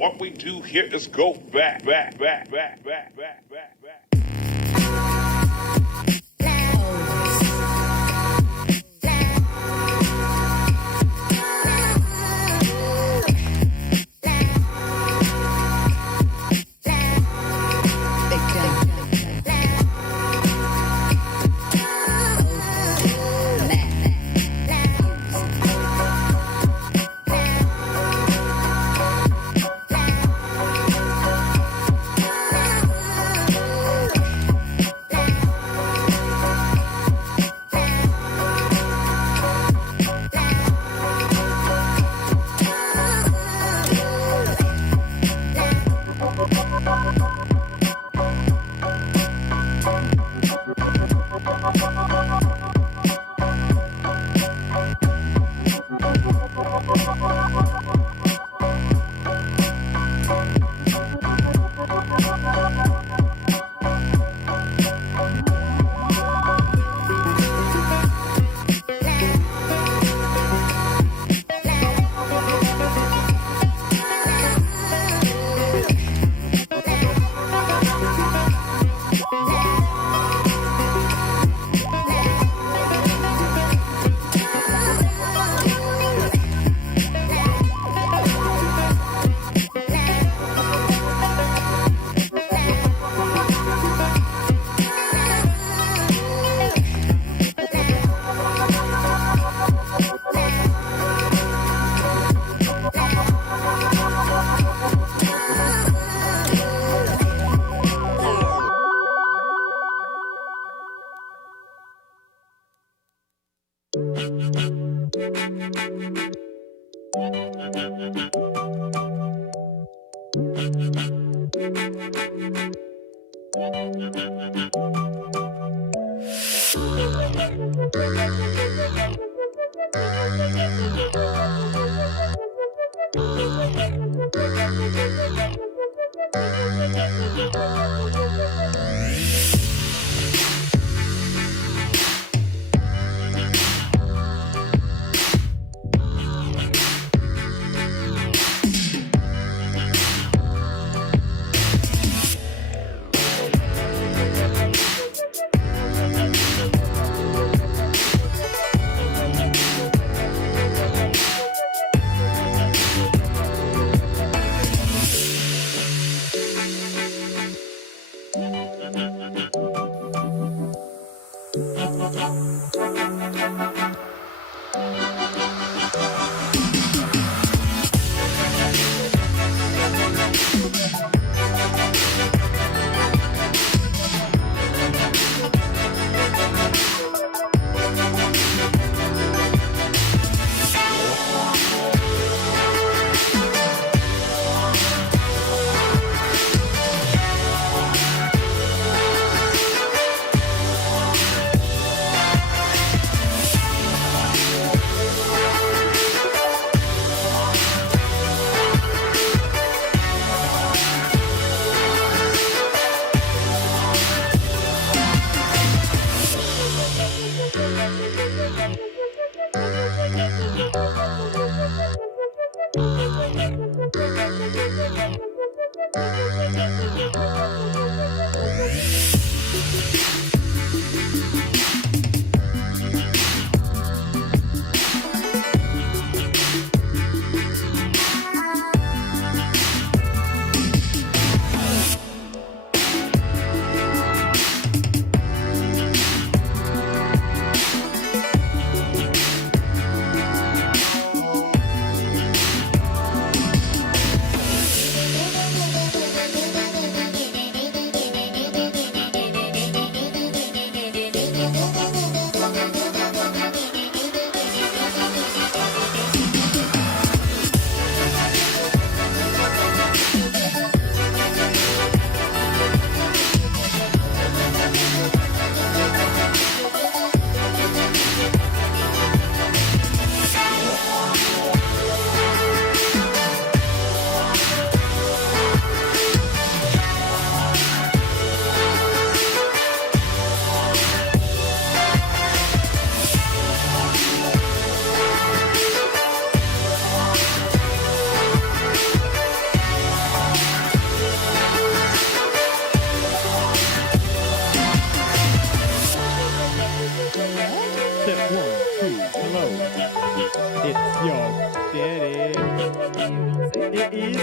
What we do here is go back.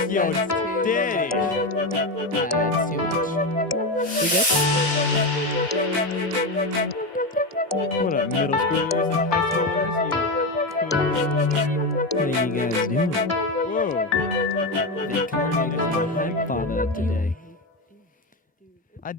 Yo, That's too daddy. That's too much. We good? What up, middle schoolers and high schoolers? You cool. What are you guys doing? Whoa. They converted it to a hype Fada today. I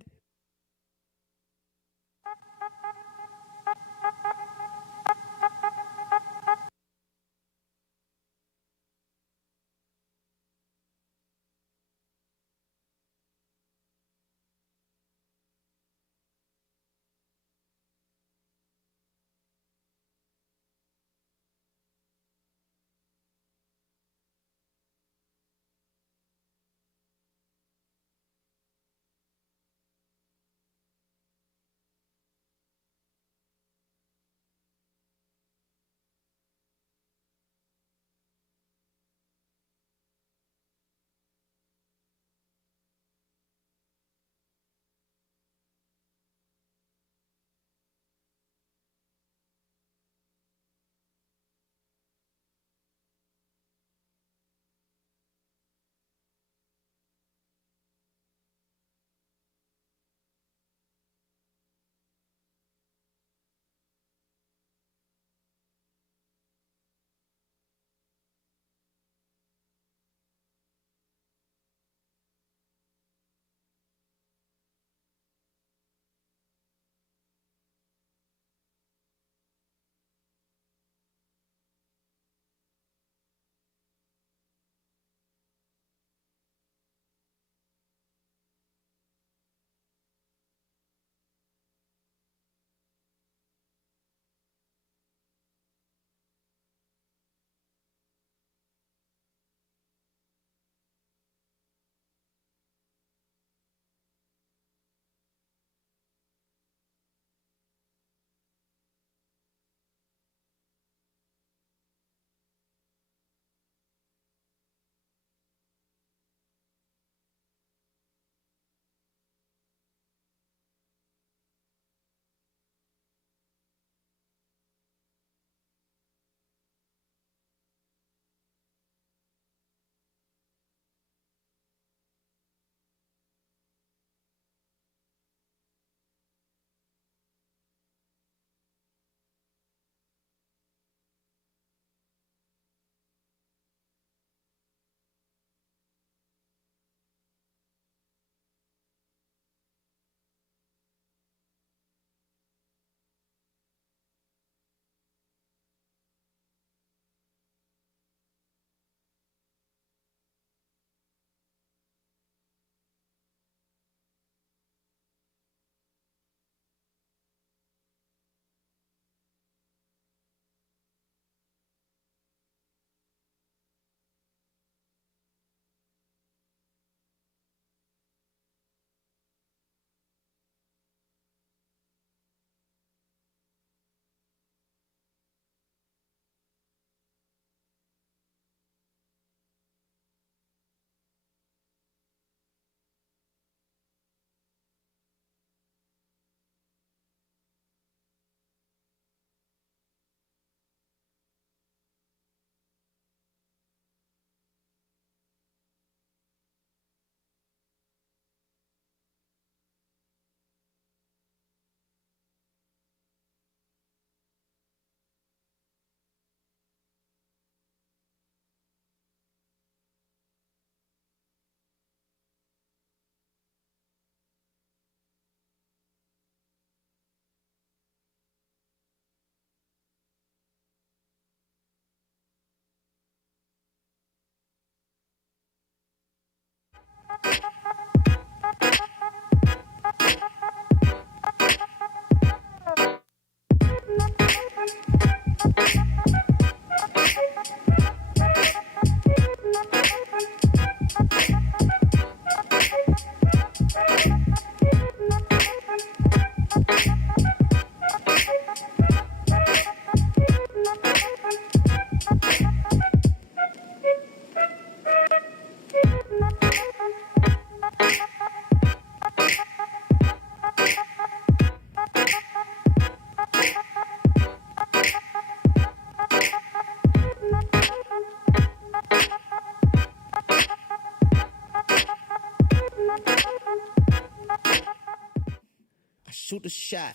shoot the shot.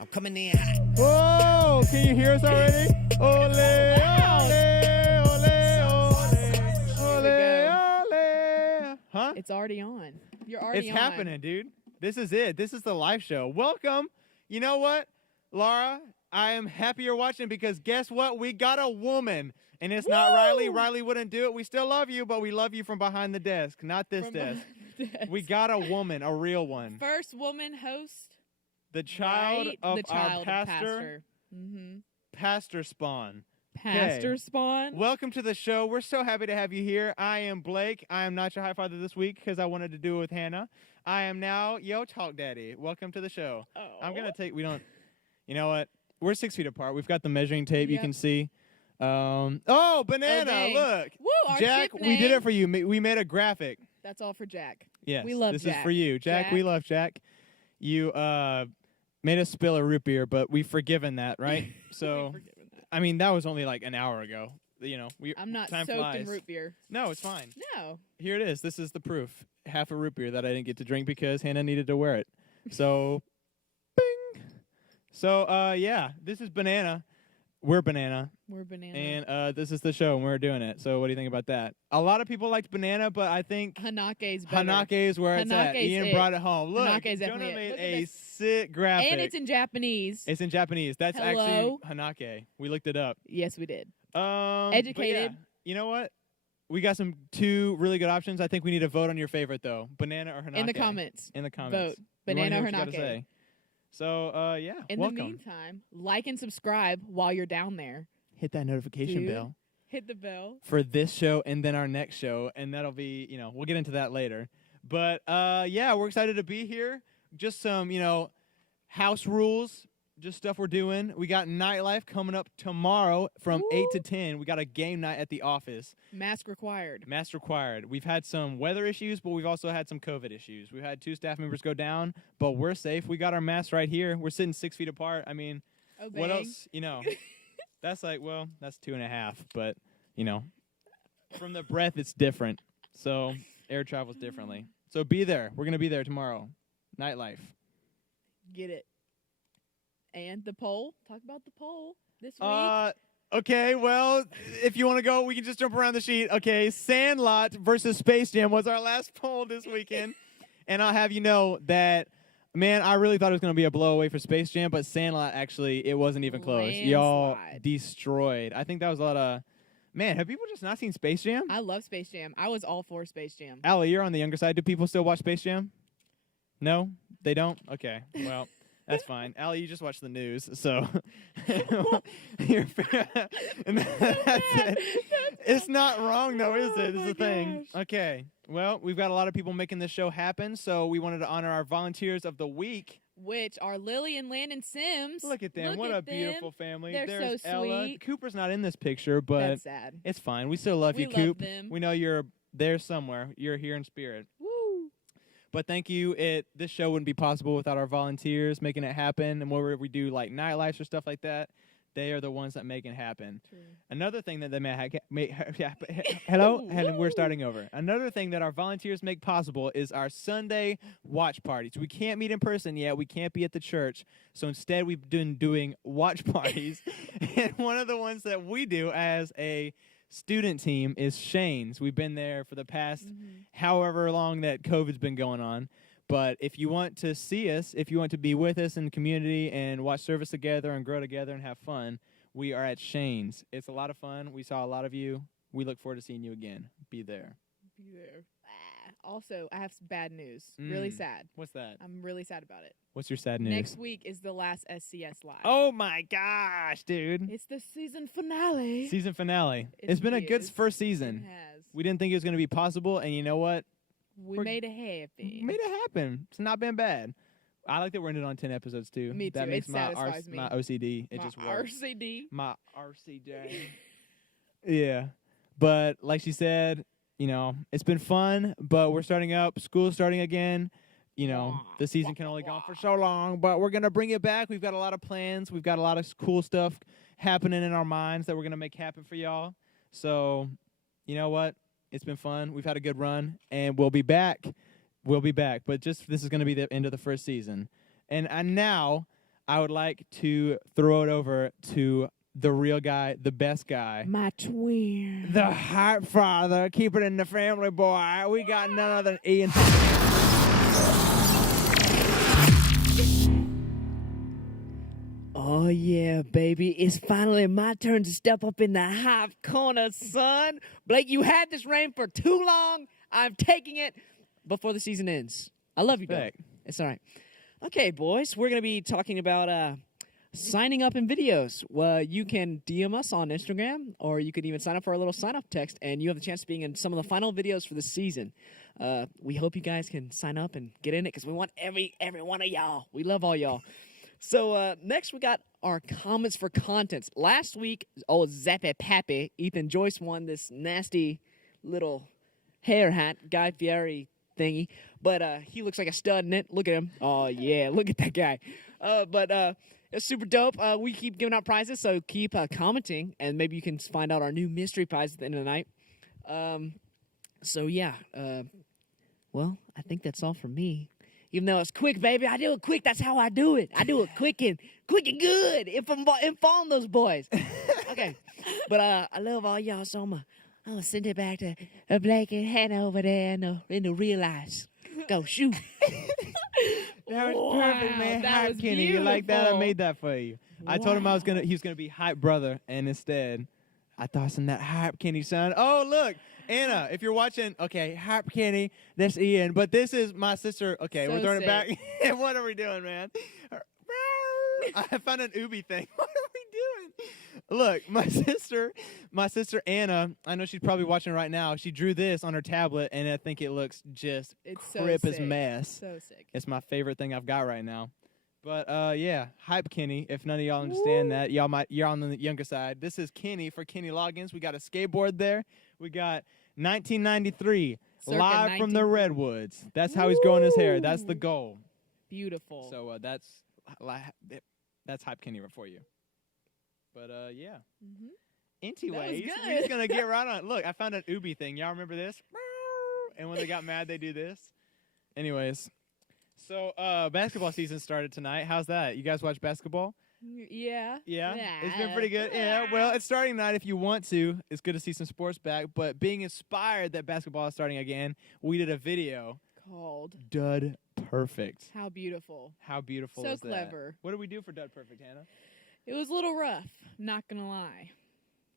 I'm coming in hot. Whoa! Can you hear us already? Ole, ole, ole, ole, ole. Huh? It's already on. You're already It's on. happening, dude. This is it. This is the live show. Welcome. You know what, Laura? I am happy you're watching because guess what? We got a woman. And it's not Riley. Riley wouldn't do it. We still love you, but we love you from behind the desk, not this From desk. behind the We desk. got a woman, a real one. First woman host. The child right? of the child our of pastor, pastor. Mm-hmm. Pastor Spawn. Pastor Spawn. Welcome to the show. We're so happy to have you here. I am Blake. I am not your high father this week because I wanted to do it with Hannah. I am now Yo Talk Daddy. Welcome to the show. Oh. I'm going to take, we don't, you know what? We're 6 feet apart. We've got the measuring tape. You Yep. can see. Banana, dang. look. Woo, our Jack, ship we did name. it for you. We made a graphic. That's all for Jack. Yes. We love this Jack. is for you. Jack, we love Jack. You made us spill a root beer, but we've forgiven that, right? So, We've forgiven that. I mean, that was only like an hour ago. You know, I'm not time soaked flies. in root beer. No, it's fine. No. Here it is. This is the proof. Half a root beer that I didn't get to drink because Hannah needed to wear it. So, bing. So, yeah, this is Banana. We're Banana. We're banana. And this is the show, and we're doing it. So what do you think about that? A lot of people liked Banana, but I think Hanake's better. Hanake is where it's at. Hanake's Ian it. brought it home. Look, Hanake's Jonah definitely it. made Look at a this. sick graphic. And it's in Japanese. It's in Japanese. That's Hello? actually Hanake. We looked it up. Yes, we did. But Educated. yeah, you know what? We got two really good options. I think we need to vote on your favorite, though. Banana or Hanake. In the comments. In the comments. Vote. We wanna Banana hear or what you gotta Hanake. say. So, yeah, In welcome. the meantime, like and subscribe while you're down there. Hit that notification Dude. bell Hit the bell. for this show and then our next show, and that'll be, we'll get into that later. But, yeah, we're excited to be here. Just some, house rules, just stuff we're doing. We got nightlife coming up tomorrow from 8 to 10. We got a game night at the office. Mask required. Mask required. We've had some weather issues, but we've also had some COVID issues. We've had 2 staff members go down, but we're safe. We got our masks right here. We're sitting 6 feet apart. I mean, Obeying. what else? That's like, well, that's 2.5, but, from the breath, it's different. So air travels differently. So be there. We're going to be there tomorrow. Nightlife. Get it. And the poll. Talk about the poll this week. Okay, well, if you want to go, we can just jump around the sheet. Okay, Sandlot versus Space Jam was our last poll this weekend. And I'll have you know that, man, I really thought it was going to be a blowaway for Space Jam, but Sandlot, actually, it wasn't even close. Y'all Landslide. destroyed. I think that was a lot of, man, have people just not seen Space Jam? I love Space Jam. I was all for Space Jam. Allie, you're on the younger side. Do people still watch Space Jam? No? They don't? Okay, well. That's fine. Allie, you just watch the news, so you're and that's it. It's not wrong, though, is it? Oh Is my the thing. gosh. Okay. Well, we've got a lot of people making this show happen, so we wanted to honor our volunteers of the week. Which are Lily and Landon Sims. Look at them. Look what at a beautiful family. They're There's so Ella. sweet. Cooper's not in this picture, but That's sad. it's fine. We still love We you, love Coop. them. We know you're there somewhere. You're here in spirit. Woo. But thank you. This show wouldn't be possible without our volunteers making it happen. And wherever we do like nightlife or stuff like that, they are the ones that make it happen. True. Another thing that they hello, and we're starting over. Another thing that our volunteers make possible is our Sunday watch parties. We can't meet in person yet. We can't be at the church. So instead, we've been doing watch parties. And one of the ones that we do as a student team is Shane's. We've been there for the past however long that COVID's been going on. But if you want to see us, if you want to be with us in the community and watch service together and grow together and have fun, we are at Shane's. It's a lot of fun. We saw a lot of you. We look forward to seeing you again. Be there. Be there. Also, I have some bad news. Really sad. What's that? I'm really sad about it. What's your sad news? Next week is the last SCS Live. Oh my gosh, dude. It's the season finale. Season finale. It It's been a good is. first It season. has. We didn't think it was going to be possible, and you know what? We we're- made it happy. Made it happen. It's not been bad. I like that we're ending on 10 episodes, too. Me That too. makes It my, satisfies me. my OCD. It My just works. RCD. My RCJ. Yeah. But like she said, it's been fun, but we're starting up. School's starting again. The season can only go on for so long, but we're going to bring it back. We've got a lot of plans. We've got a lot of cool stuff happening in our minds that we're going to make happen for y'all. So, you know what? It's been fun. We've had a good run, and we'll be back. We'll be back. But this is going to be the end of the first season. And now I would like to throw it over to the real guy, the best guy, My twin. the hype father. Keep it in the family, boy. We got none other than Ian. Oh, yeah, baby. It's finally my turn to step up in the hot corner, son. Blake, you had this reign for too long. I'm taking it before the season ends. I love you, dog. Respect. It's all right. Okay, boys, we're going to be talking about signing up in videos. Well, you can DM us on Instagram, or you could even sign up for our little sign-up text, and you have the chance of being in some of the final videos for the season. We hope you guys can sign up and get in it, because we want every one of y'all. We love all y'all. So next we got our comments for contents. Last week, Zappy Pappy, Ethan Joyce won this nasty little hair hat, Guy Fieri thingy. But he looks like a stud in it. Look at him. Oh, yeah, look at that guy. But it's super dope. We keep giving out prizes, so keep commenting, and maybe you can find out our new mystery prize at the end of the night. So, yeah. Well, I think that's all from me. Even though it's quick, baby, I do it quick. That's how I do it. I do it quick and good. If I'm following those boys. Okay. But I love all y'all, so I'm gonna send it back to Blake and Hannah over there in the real eyes. Go shoot. That was perfect, man. that Hype was Kenny, you like that? I beautiful. made that for you. I told him he was gonna be hype brother, and instead, I tossed him that hype Kenny, son. Oh, look, Anna, if you're watching, okay, hype Kenny, that's Ian, but this is my sister. Okay, So we're throwing it back. sick. What are we doing, man? I found an Ubi thing. What are we doing? Look, my sister Anna, I know she's probably watching right now. She drew this on her tablet, and I think it looks just It's so crip as sick. mess. So sick. It's my favorite thing I've got right now. But yeah, hype Kenny. If none of y'all understand that, you're on the younger side. This is Kenny for Kenny Loggins. We got a skateboard there. We got 1993 Circa live from the 19 Redwoods. That's how he's growing his hair. That's the goal. Beautiful. So that's hype Kenny for you. But yeah. Mhm. Anyways, good. we're just gonna get right on it. Look, I found an Ubi thing. Y'all remember this? And when they got mad, they do this. Anyways, so basketball season started tonight. How's that? You guys watch basketball? Yeah. Yeah, it's been pretty good. Yeah, well, it's starting tonight if you want to. It's good to see some sports back. But being inspired that basketball is starting again, we did a video. Called Dud Perfect. How Beautiful. How beautiful So is that? clever. What did we do for Dud Perfect, Hannah? It was a little rough, not gonna lie.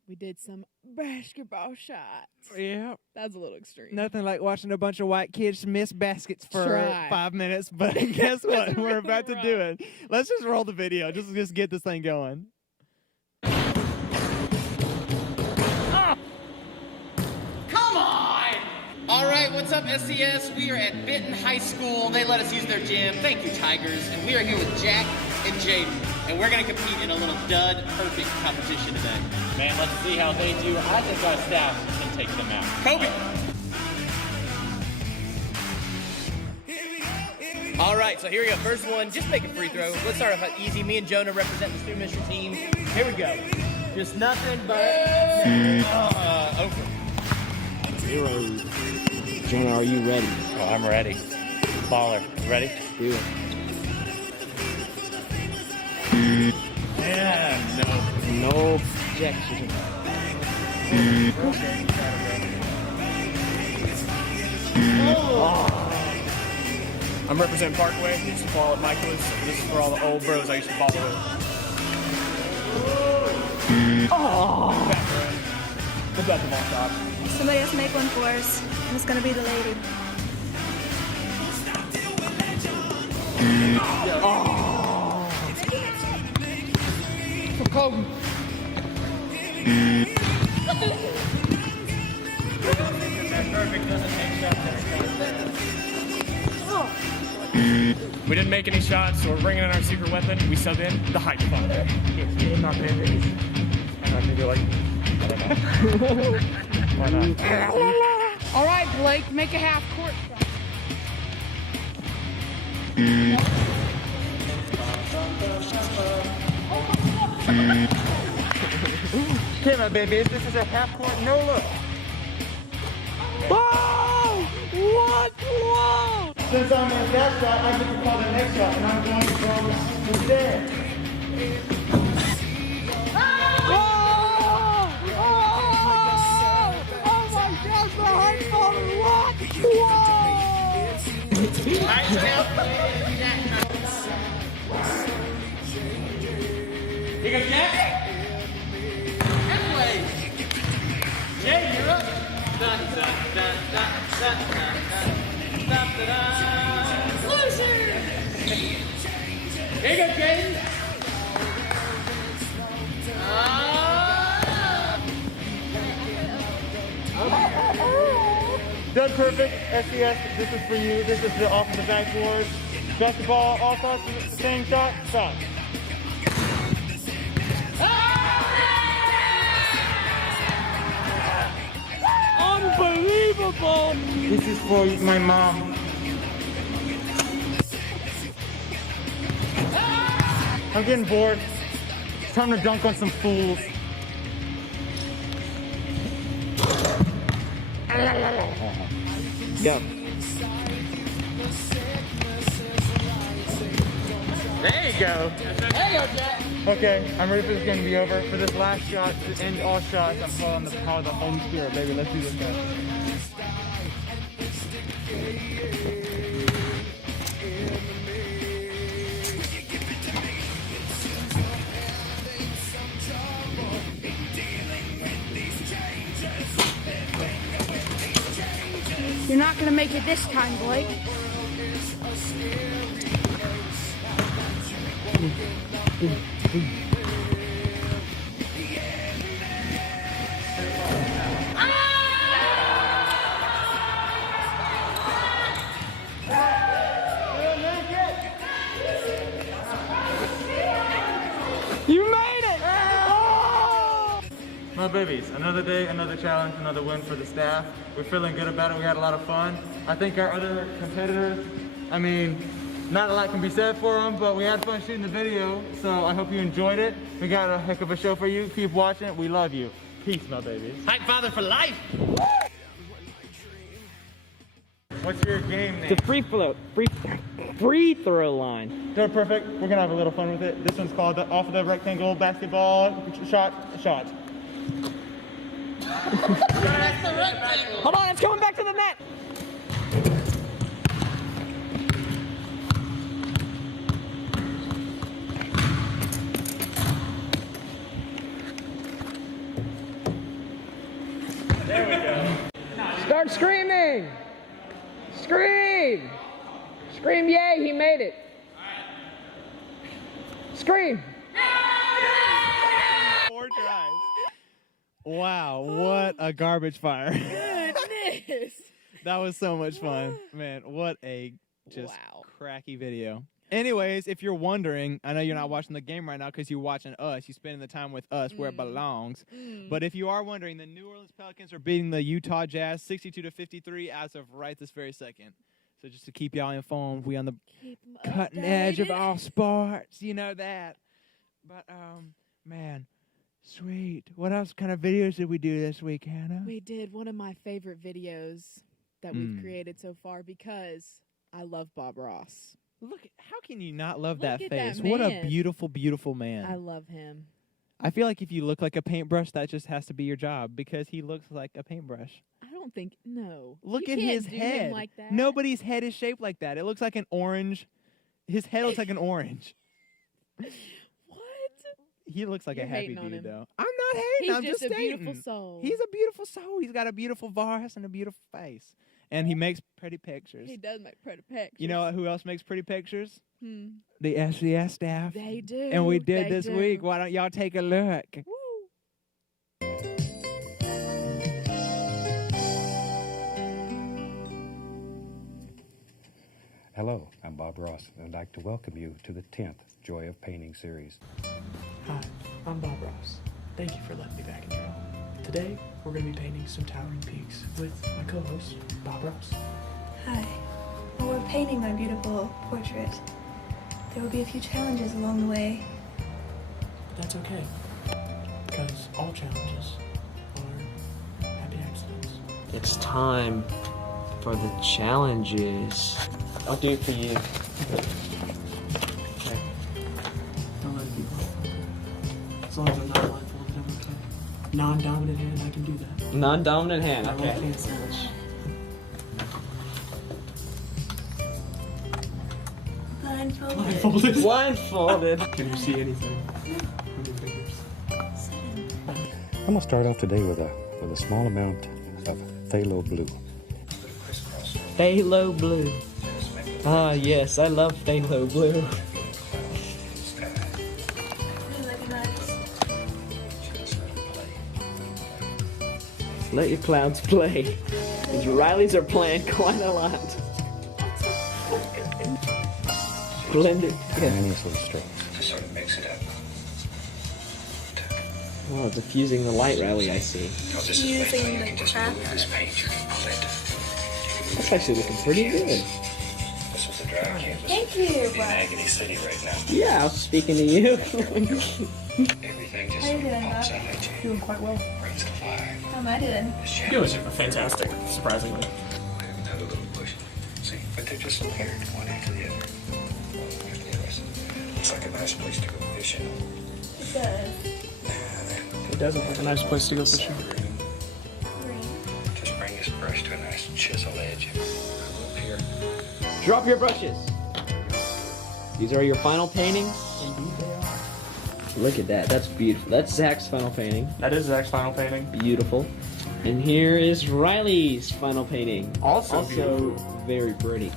We did some basketball shots. Yeah, That's a little extreme. nothing like watching a bunch of white kids miss baskets for Try. 5 minutes. But guess what? We're really about to do it. Let's just roll the video. Just get this thing going. All right, what's up, SCS? We are at Benton High School. They let us use their gym. Thank you, Tigers. And we are here with Jack and Jaden. And we're going to compete in a little Dud Perfect competition today. Man, let's see how they do. I think our staff can take them out. Kobe! All right, so here we go. First one, just make a free throw. Let's start off easy. Me and Jonah represent the student ministry team. Here we go. Just nothing but over. Jonah, are you ready? Oh, I'm ready. Baller. Ready? Do it. Yeah, no. No objection. I'm representing Parkway. I used to ball at Michael's. This is for all the old bros I used to ball with. The basketball shot. Somebody has to make one for us, and it's gonna be the lady. We didn't make any shots, so we're bringing in our secret weapon. We sub in the hype father. I'm not gonna do this. I'm not gonna do like, I don't know. Why not? All right, Blake, make a half court shot. Okay, my babies, this is a half-court no-look. Oh! What? Whoa! Since I'm in that shot, I get to call the next shot, and I'm going from the stand. Here goes Jack. Halfway. Jay, you're up. Dun, dun, dun, dun, dun, dun, dun, dun, dun, dun. Loser. Here you go, Jay. Done perfect. SES, this is for you. This is the offensive back board. Basketball, all starts with the same shot. Stop. Unbelievable! This is for my mom. I'm getting bored. It's time to dunk on some fools. Go. There you go. There you go, Jack. Okay, I'm ready for this game to be over. For this last shot, to end all shots, I'm calling the power of the Holy Spirit, baby. Let's do this, guys. You're not gonna make it this time, Blake. You made it! Oh! My babies, another day, another challenge, another win for the staff. We're feeling good about it. We had a lot of fun. I think our other competitors, I mean, not a lot can be said for them, but we had fun shooting the video, so I hope you enjoyed it. We got a heck of a show for you. Keep watching. We love you. Peace, my babies. Hype Father for life. What's your game name? The free throw line. They're perfect. We're gonna have a little fun with it. This one's called off of the rectangle basketball shot. Hold on, it's coming back to the net! There we go. Start screaming! Scream! Scream, yay, he made it! Scream! 4 tries. Wow, what a garbage fire. Goodness. That was so much fun. Man, what a just Wow. cracky video. Anyways, if you're wondering, I know you're not watching the game right now because you're watching us. You're spending the time with us where it belongs. But if you are wondering, the New Orleans Pelicans are beating the Utah Jazz 62-53 as of right this very second. So just to keep y'all informed, we on the Keep 'em cutting edge of updated. all sports. You know that. But, man, sweet. What else kind of videos did we do this week, Hannah? We did one of my favorite videos that we've created so far because I love Bob Ross. Look, how can you not love Look that at that face? What a man. beautiful, beautiful man. I love him. I feel like if you look like a paintbrush, that just has to be your job because he looks like a paintbrush. I don't think no. Look You at can't his do him head. like that. Nobody's head is shaped like that. It looks like an orange. His head looks like an orange. What? He looks like You're a happy hating on dude, him. though. I'm not hating. He's I'm just a stating. beautiful soul. He's a beautiful soul. He's got a beautiful voice and a beautiful face, and he makes pretty pictures. He does make pretty pictures. You know who else makes pretty pictures? Hmm. The SES staff. They do. And we did They this do. week. Why don't y'all take a look? Woo. Hello, I'm Bob Ross, and I'd like to welcome you to the 10th Joy of Painting series. Hi, I'm Bob Ross. Thank you for letting me back in your home. Today, we're going to be painting some towering peaks with my co-host, Bob Ross. Hi. While we're painting my beautiful portrait, there will be a few challenges along the way. That's okay, because all challenges are happy accidents. It's time for the challenges. I'll do it for you. Okay. Don't let it be blindfolded. As long as I'm not blindfolded, I'm okay. Non-dominant hand, I can do that. Non-dominant hand. I Okay. love hand sandwich. Blindfolded. Blindfolded. Can you see anything? With your fingers. I'm gonna start off today with a small amount of phthalo blue. Phthalo blue. Ah, yes, I love phthalo blue. Let your clouds play. These Rileys are playing quite a lot. Blend it. Yeah. Tiniest little strokes. Just sort of mix it up. Oh, diffusing the light, Riley, I see. Using the craft. This paint you can blend. That's actually looking pretty good. This was a dry canvas. Thank you. In Agony City right now. Yeah, I was speaking to you. Everything just How you doing, Bob? outside you. Doing quite well. Brings to fire. How am I doing? Doing fantastic, surprisingly. Another little bush. See, but they're just paired one after the other. Here's the rest. Looks like a nice place to go fishing. It does. It does look like a nice place to go fishing. Green. Just bring this brush to a nice chisel edge. Up here. Drop your brushes. These are your final paintings? Indeed they are. Look at that. That's beautiful. That's Zach's final painting. That is Zach's final painting. Beautiful. And here is Riley's final painting. Also beautiful. Very pretty.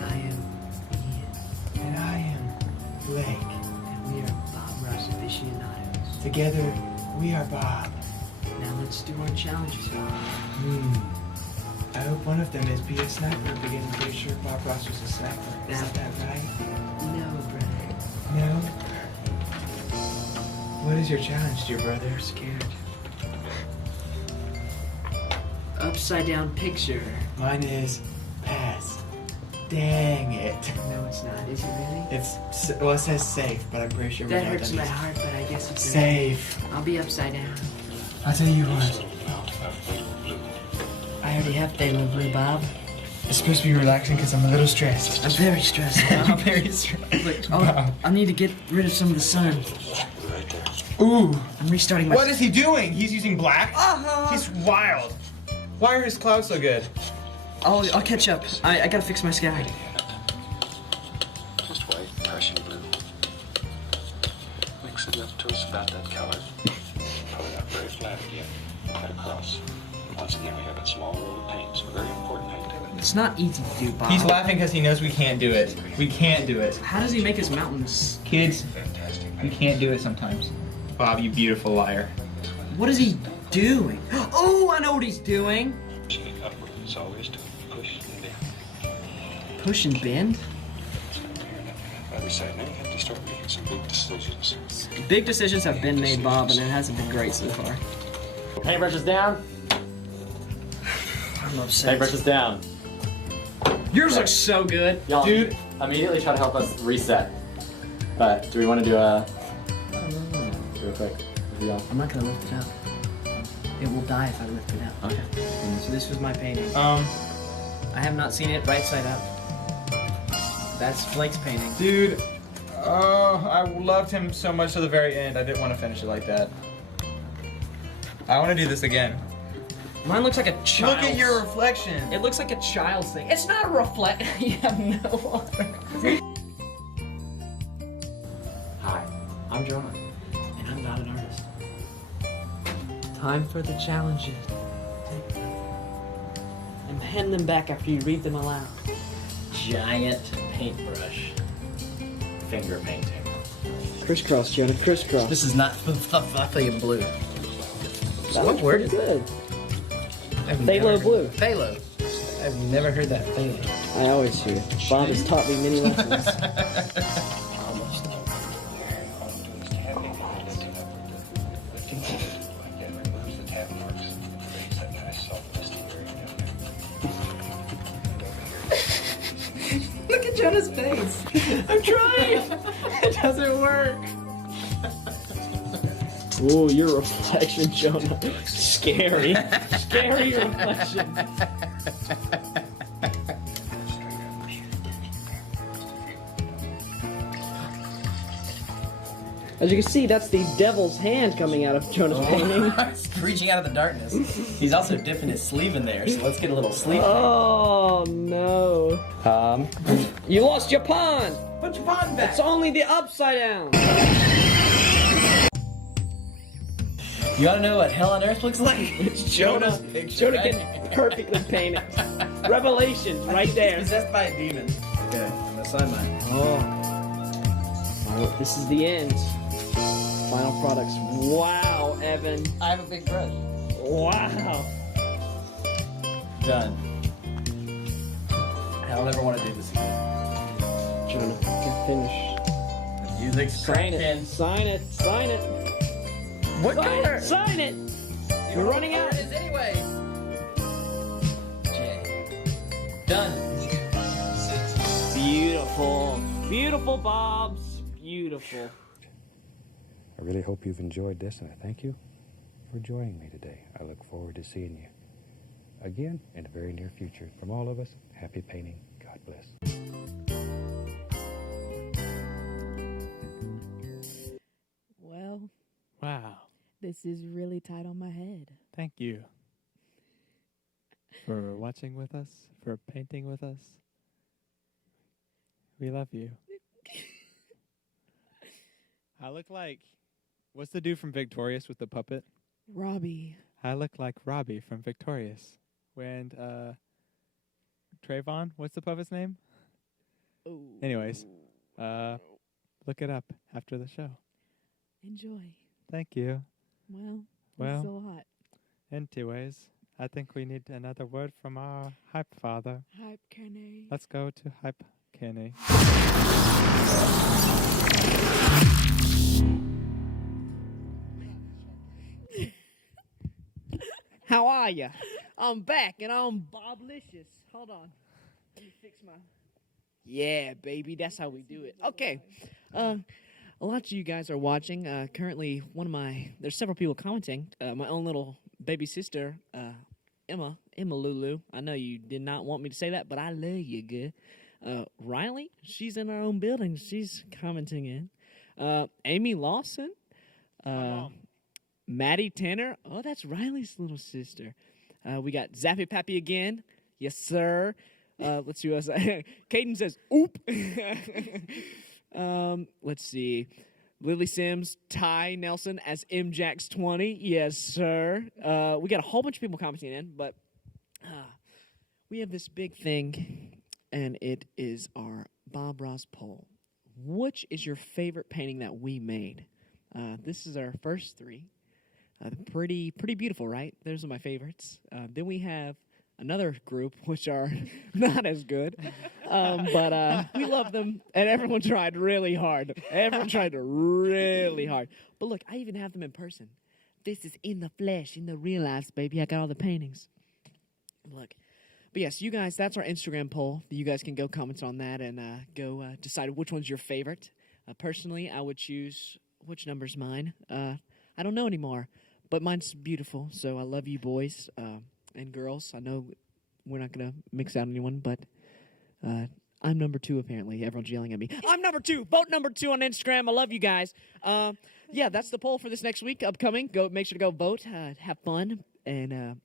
I am Ian, And I am Blake. and we are Bob Ross aficionados. Together, we are Bob. Now let's do our challenges. I hope one of them is be a sniper, because I'm pretty sure Bob Ross was a sniper. Is that right? No, brother. No? What is your challenge, dear brother? Scared. Upside down picture. Mine is pass. Dang it. No, it's not. Is it really? Well, it says safe, but I'm pretty sure we That know what hurts that my means. heart, but I guess it's Safe. I'll be upside down. I'll tell you what. I already have phthalo blue, Bob. It's supposed to be relaxing because I'm a little stressed. I'm very stressed. I'm very stressed. Look, I need to get rid of some of the sun. Ooh. I'm restarting my. What is he doing? He's using black? He's wild. Why are his clouds so good? I'll catch up. I gotta fix my sky. Just white, Prussian blue. Mix it up to it's about that color. Put it up very flat again. Cut across. Once again, we have a small roll of paint. It's very important how you do it. It's not easy to do, Bob. He's laughing because he knows we can't do it. We can't do it. How does he make his mountains? Kids, Fantastic. you can't do it sometimes. Bob, you beautiful liar. What is he doing? Oh, I know what he's doing. Pushing it upward. It's always to push and bend. Push and bend? Other side. Now you have to start making some big decisions. Big decisions have been made, Bob, and it hasn't been great so far. Paintbrushes down. I'm upset. Paintbrushes down. Yours looks so good. Y'all Dude. immediately try to help us reset. But do we want to do a real quick? Y'all. I'm not gonna lift it up. It will die if I lift it up. Okay. So this was my painting. Um, I have not seen it right side up. That's Blake's painting. dude, I loved him so much to the very end. I didn't want to finish it like that. I want to do this again. Mine looks like a child. Look at your reflection. It looks like a child's thing. It's not a reflect. You have no. Hi, I'm Jonah. And I'm not an artist. Time for the challenges. And hand them back after you read them aloud. Giant paintbrush. Finger painting. Crisscross, Jonah, crisscross. This is not fluffy and blue. That looks pretty good. Phthalo blue. Phthalo. I've never heard that. Phthalo. I always do. Bob has taught me many lessons. Look at Jonah's face. I'm trying. It doesn't work. Ooh, your reflection, Jonah. Scary. Scary reflection. As you can see, that's the devil's hand coming out of Jonah's painting. He's reaching out of the darkness. He's also dipping his sleeve in there, so let's get a little sleeve. Oh no. You lost your pond! Put your pond back! It's only the upside down! You wanna know what hell on earth looks like? It's Jonah. Picture, Jonah right? can perfectly paint it. Revelations right there. He's possessed by a demon. Okay, I'm gonna sign mine. Oh, this is the end. Final products. Wow, Evan. I have a big brush. Wow. Done. I'll never want to do this again. Jonah, can finish. Music's Sign it. cracking. Sign it. Sign it. What Sign color? it. Sign it. You We're know running what out. color it is anyway. J. Done. Beautiful. Beautiful, Bobs. Beautiful. I really hope you've enjoyed this, and I thank you for joining me today. I look forward to seeing you again in the very near future. From all of us, happy painting. God bless. Well, Wow. this is really tight on my head. Thank you for watching with us, for painting with us. We love you. I look like, what's the dude from Victorious with the puppet? Robbie. I look like Robbie from Victorious. And Trayvon, what's the puppet's name? Oh. Anyways, look it up after the show. Enjoy. Thank you. Well, Well. it's so hot. Anyways, I think we need another word from our hype father. Hype Kenny. Let's go to Hype Kenny. How are ya? I'm back and I'm Boblicious. Hold on. Let me fix my. Yeah, baby, that's how we do it. Okay. A lot of you guys are watching. Currently, there's several people commenting. My own little baby sister, Emma Lulu. I know you did not want me to say that, but I love you, good. Riley, she's in our own building. She's commenting in. Amy Lawson. Maddie Tanner. Oh, that's Riley's little sister. We got Zappy Pappy again. Yes, sir. Let's see what else. Caden says, oop. Let's see. Lily Sims, Ty Nelson as MJax20. Yes, sir. We got a whole bunch of people commenting in, but we have this big thing, and it is our Bob Ross poll. Which is your favorite painting that we made? This is our first three. Pretty beautiful, right? Those are my favorites. Then we have another group, which are not as good, but we love them, and everyone tried really hard. Everyone tried really hard. But look, I even have them in person. This is in the flesh, in the real life, baby. I got all the paintings. Look. But yes, you guys, that's our Instagram poll. You guys can go comment on that and go decide which one's your favorite. Personally, I would choose which number's mine. I don't know anymore, but mine's beautiful, so I love you boys and girls. I know we're not going to mix out anyone, but I'm number 2, apparently. Everyone's yelling at me. I'm number 2. Vote number 2 on Instagram. I love you guys. Yeah, that's the poll for this next week upcoming. Make sure to go vote. Have fun. And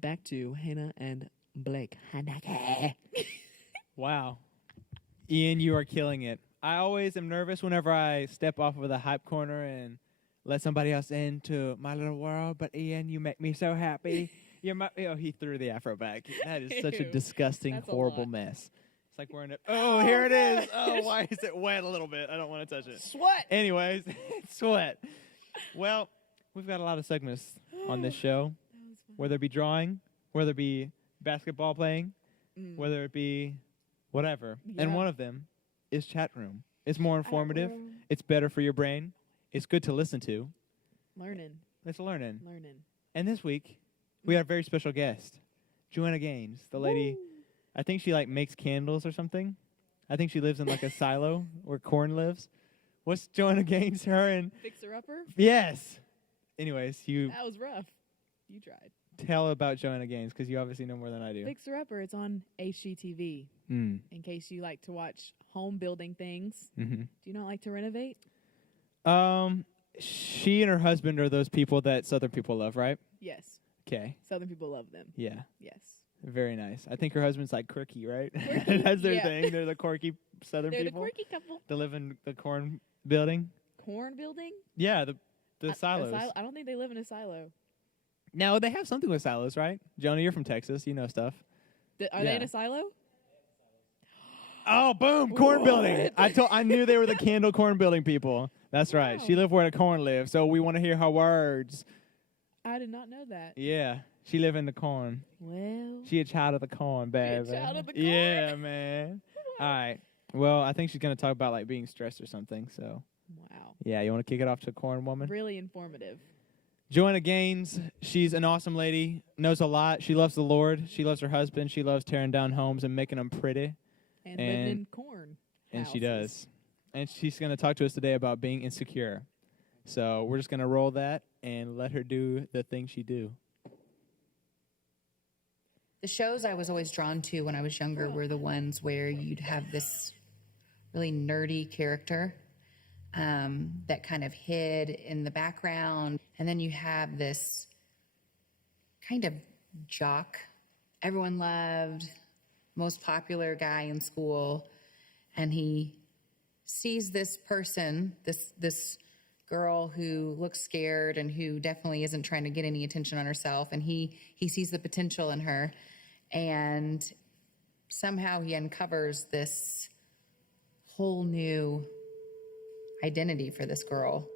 back to Hannah and Blake. Wow. Ian, you are killing it. I always am nervous whenever I step off of the hype corner and let somebody else into my little world. But Ian, you make me so happy. You're my. Oh, he threw the afro back. That is such a Ew, disgusting, that's a horrible lot. mess. It's like we're in a. Oh, here it is. Oh, why is it wet a little bit? I don't want to touch it. Sweat. Anyways, it's sweat. Well, we've got a lot of segments on this show. Whether it be drawing, whether it be basketball playing, whether it be whatever. And Yeah. one of them is chat room. It's more informative. room. It's better for your brain. It's good to listen to. Learning. It's learning. Learning. And this week, we had a very special guest, Joanna Gaines, the lady. I think she like makes candles or something. I think she lives in like a silo where corn lives. What's Joanna Gaines? Her and Fixer Upper? yes. Anyways, you That was rough. You tried. tell about Joanna Gaines because you obviously know more than I do. Fixer Upper, it's on HGTV. Mm. In case you like to watch home building things. Mm-hmm. Do you not like to renovate? She and her husband are those people that Southern people love, right? Yes. Okay. Southern people love them. Yeah. Yes. Very nice. I think her husband's like quirky, right? Quirky? That's their Yeah. thing. They're the quirky Southern They're people. the quirky couple. They live in the corn building. Corn building? Yeah, the silos. I don't think they live in a silo. No, they have something with silos, right? Jonah, you're from Texas. You know stuff. Are they in a silo? Oh, boom! Corn building. I knew they were the candle corn building people. That's right. She lived where the corn lived, so we want to hear her words. I did not know that. Yeah, she lived in the corn. Well. She a child of the corn, baby. child of the corn. Yeah, man. All right. Well, I think she's gonna talk about like being stressed or something. So. Wow. Yeah, you want to kick it off to Corn Woman? Really informative. Joanna Gaines, she's an awesome lady, knows a lot. She loves the Lord. She loves her husband. She loves tearing down homes and making them pretty. And living in corn. And she does. And she's going to talk to us today about being insecure. So we're just going to roll that and let her do the thing she do. The shows I was always drawn to when I was younger were the ones where you'd have this really nerdy character that kind of hid in the background. And then you have this kind of jock, everyone loved, most popular guy in school. And he sees this person, this girl who looks scared and who definitely isn't trying to get any attention on herself. And he sees the potential in her. And somehow he uncovers this whole new identity for this girl.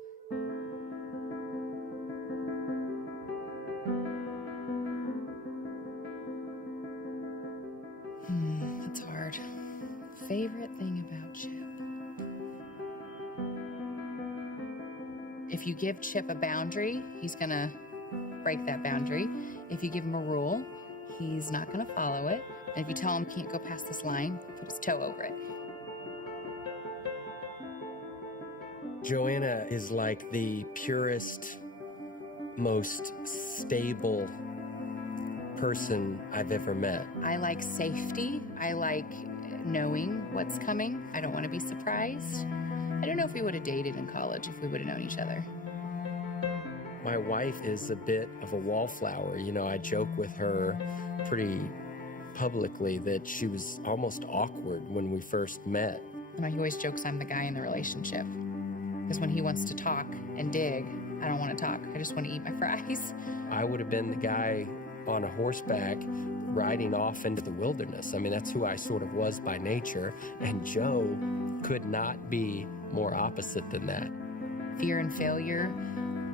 That's hard. Favorite thing about Chip? If you give Chip a boundary, he's gonna break that boundary. If you give him a rule, he's not gonna follow it. And if you tell him he can't go past this line, put his toe over it. Joanna is like the purest, most stable person I've ever met. I like safety. I like knowing what's coming. I don't want to be surprised. I don't know if we would have dated in college if we would have known each other. My wife is a bit of a wallflower. You know, I joke with her pretty publicly that she was almost awkward when we first met. You know, he always jokes I'm the guy in the relationship. Because when he wants to talk and dig, I don't want to talk. I just want to eat my fries. I would have been the guy on a horseback riding off into the wilderness. I mean, that's who I sort of was by nature. And Joe could not be more opposite than that. Fear and failure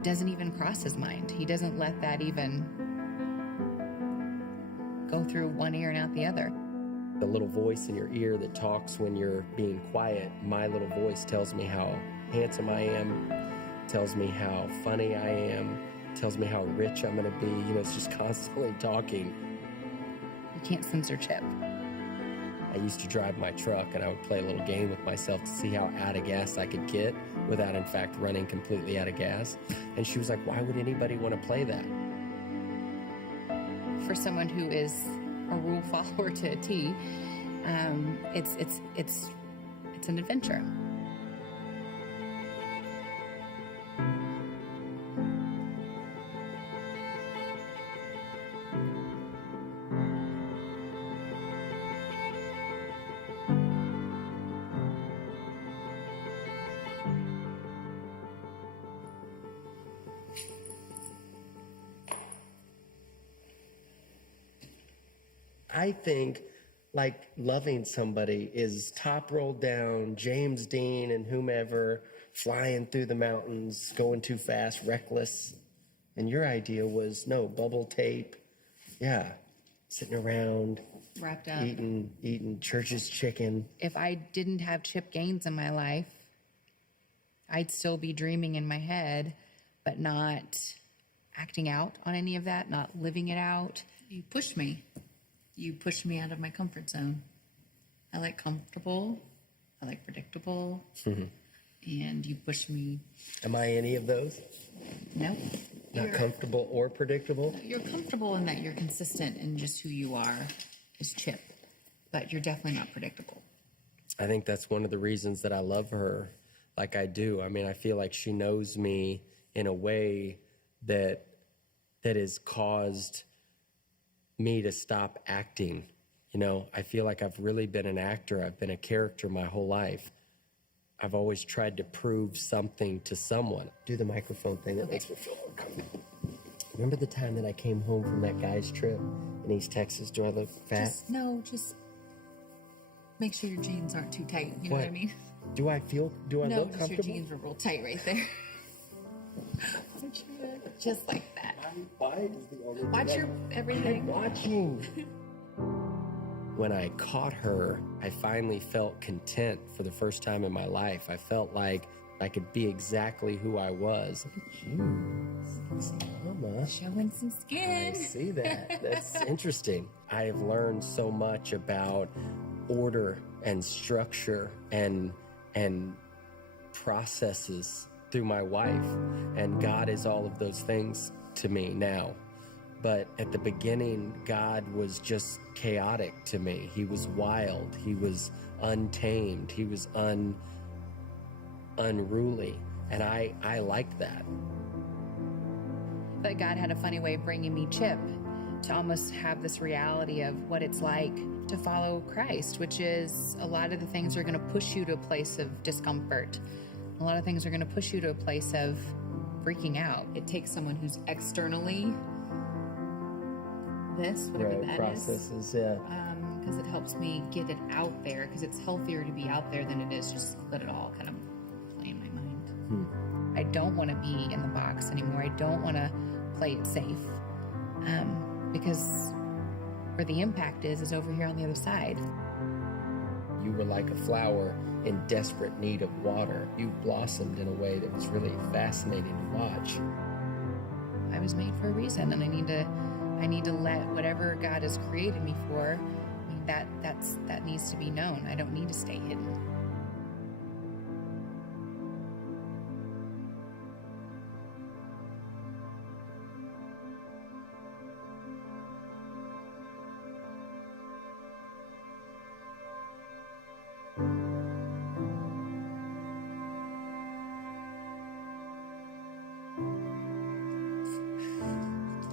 doesn't even cross his mind. He doesn't let that even go through one ear and out the other. The little voice in your ear that talks when you're being quiet, my little voice tells me how handsome I am, tells me how funny I am, tells me how rich I'm gonna be. You know, it's just constantly talking. You can't censor Chip. I used to drive my truck and I would play a little game with myself to see how out of gas I could get without in fact running completely out of gas. And she was like, why would anybody want to play that? For someone who is a rule follower to a T, it's an adventure. I think like loving somebody is top rolled down, James Dean and whomever, flying through the mountains, going too fast, reckless. And your idea was no, bubble tape. Yeah. Sitting around, Wrapped up. eating Church's chicken. If I didn't have Chip Gaines in my life, I'd still be dreaming in my head, but not acting out on any of that, not living it out. You pushed me. You pushed me out of my comfort zone. I like comfortable. I like predictable. And you pushed me. Am I any of those? No. Not comfortable or predictable? You're comfortable in that you're consistent in just who you are as Chip, but you're definitely not predictable. I think that's one of the reasons that I love her like I do. I mean, I feel like she knows me in a way that has caused me to stop acting. You know, I feel like I've really been an actor. I've been a character my whole life. I've always tried to prove something to someone. Do the microphone thing. That makes me feel more comfortable. Remember the time that I came home from that guy's trip in East Texas? Do I look fat? Just make sure your jeans aren't too tight. You know what I mean? Do I look No, comfortable? just your jeans were real tight right there. Just like that. Watch your everything. I'm watching. When I caught her, I finally felt content for the first time in my life. I felt like I could be exactly who I was. Look at you. Sexy mama. Showing some skin. I see that. That's interesting. I have learned so much about order and structure and processes through my wife. And God is all of those things to me now. But at the beginning, God was just chaotic to me. He was wild. He was untamed. He was unruly. And I liked that. But God had a funny way of bringing me Chip to almost have this reality of what it's like to follow Christ, which is a lot of the things are going to push you to a place of discomfort. A lot of things are going to push you to a place of freaking out. It takes someone who's externally this, whatever that processes, is. yeah. Because it helps me get it out there, because it's healthier to be out there than it is just let it all kind of play in my mind. I don't want to be in the box anymore. I don't want to play it safe. Because where the impact is over here on the other side. You were like a flower in desperate need of water. You blossomed in a way that was really fascinating to watch. I was made for a reason, and I need to let whatever God has created me for, I mean, that needs to be known. I don't need to stay hidden.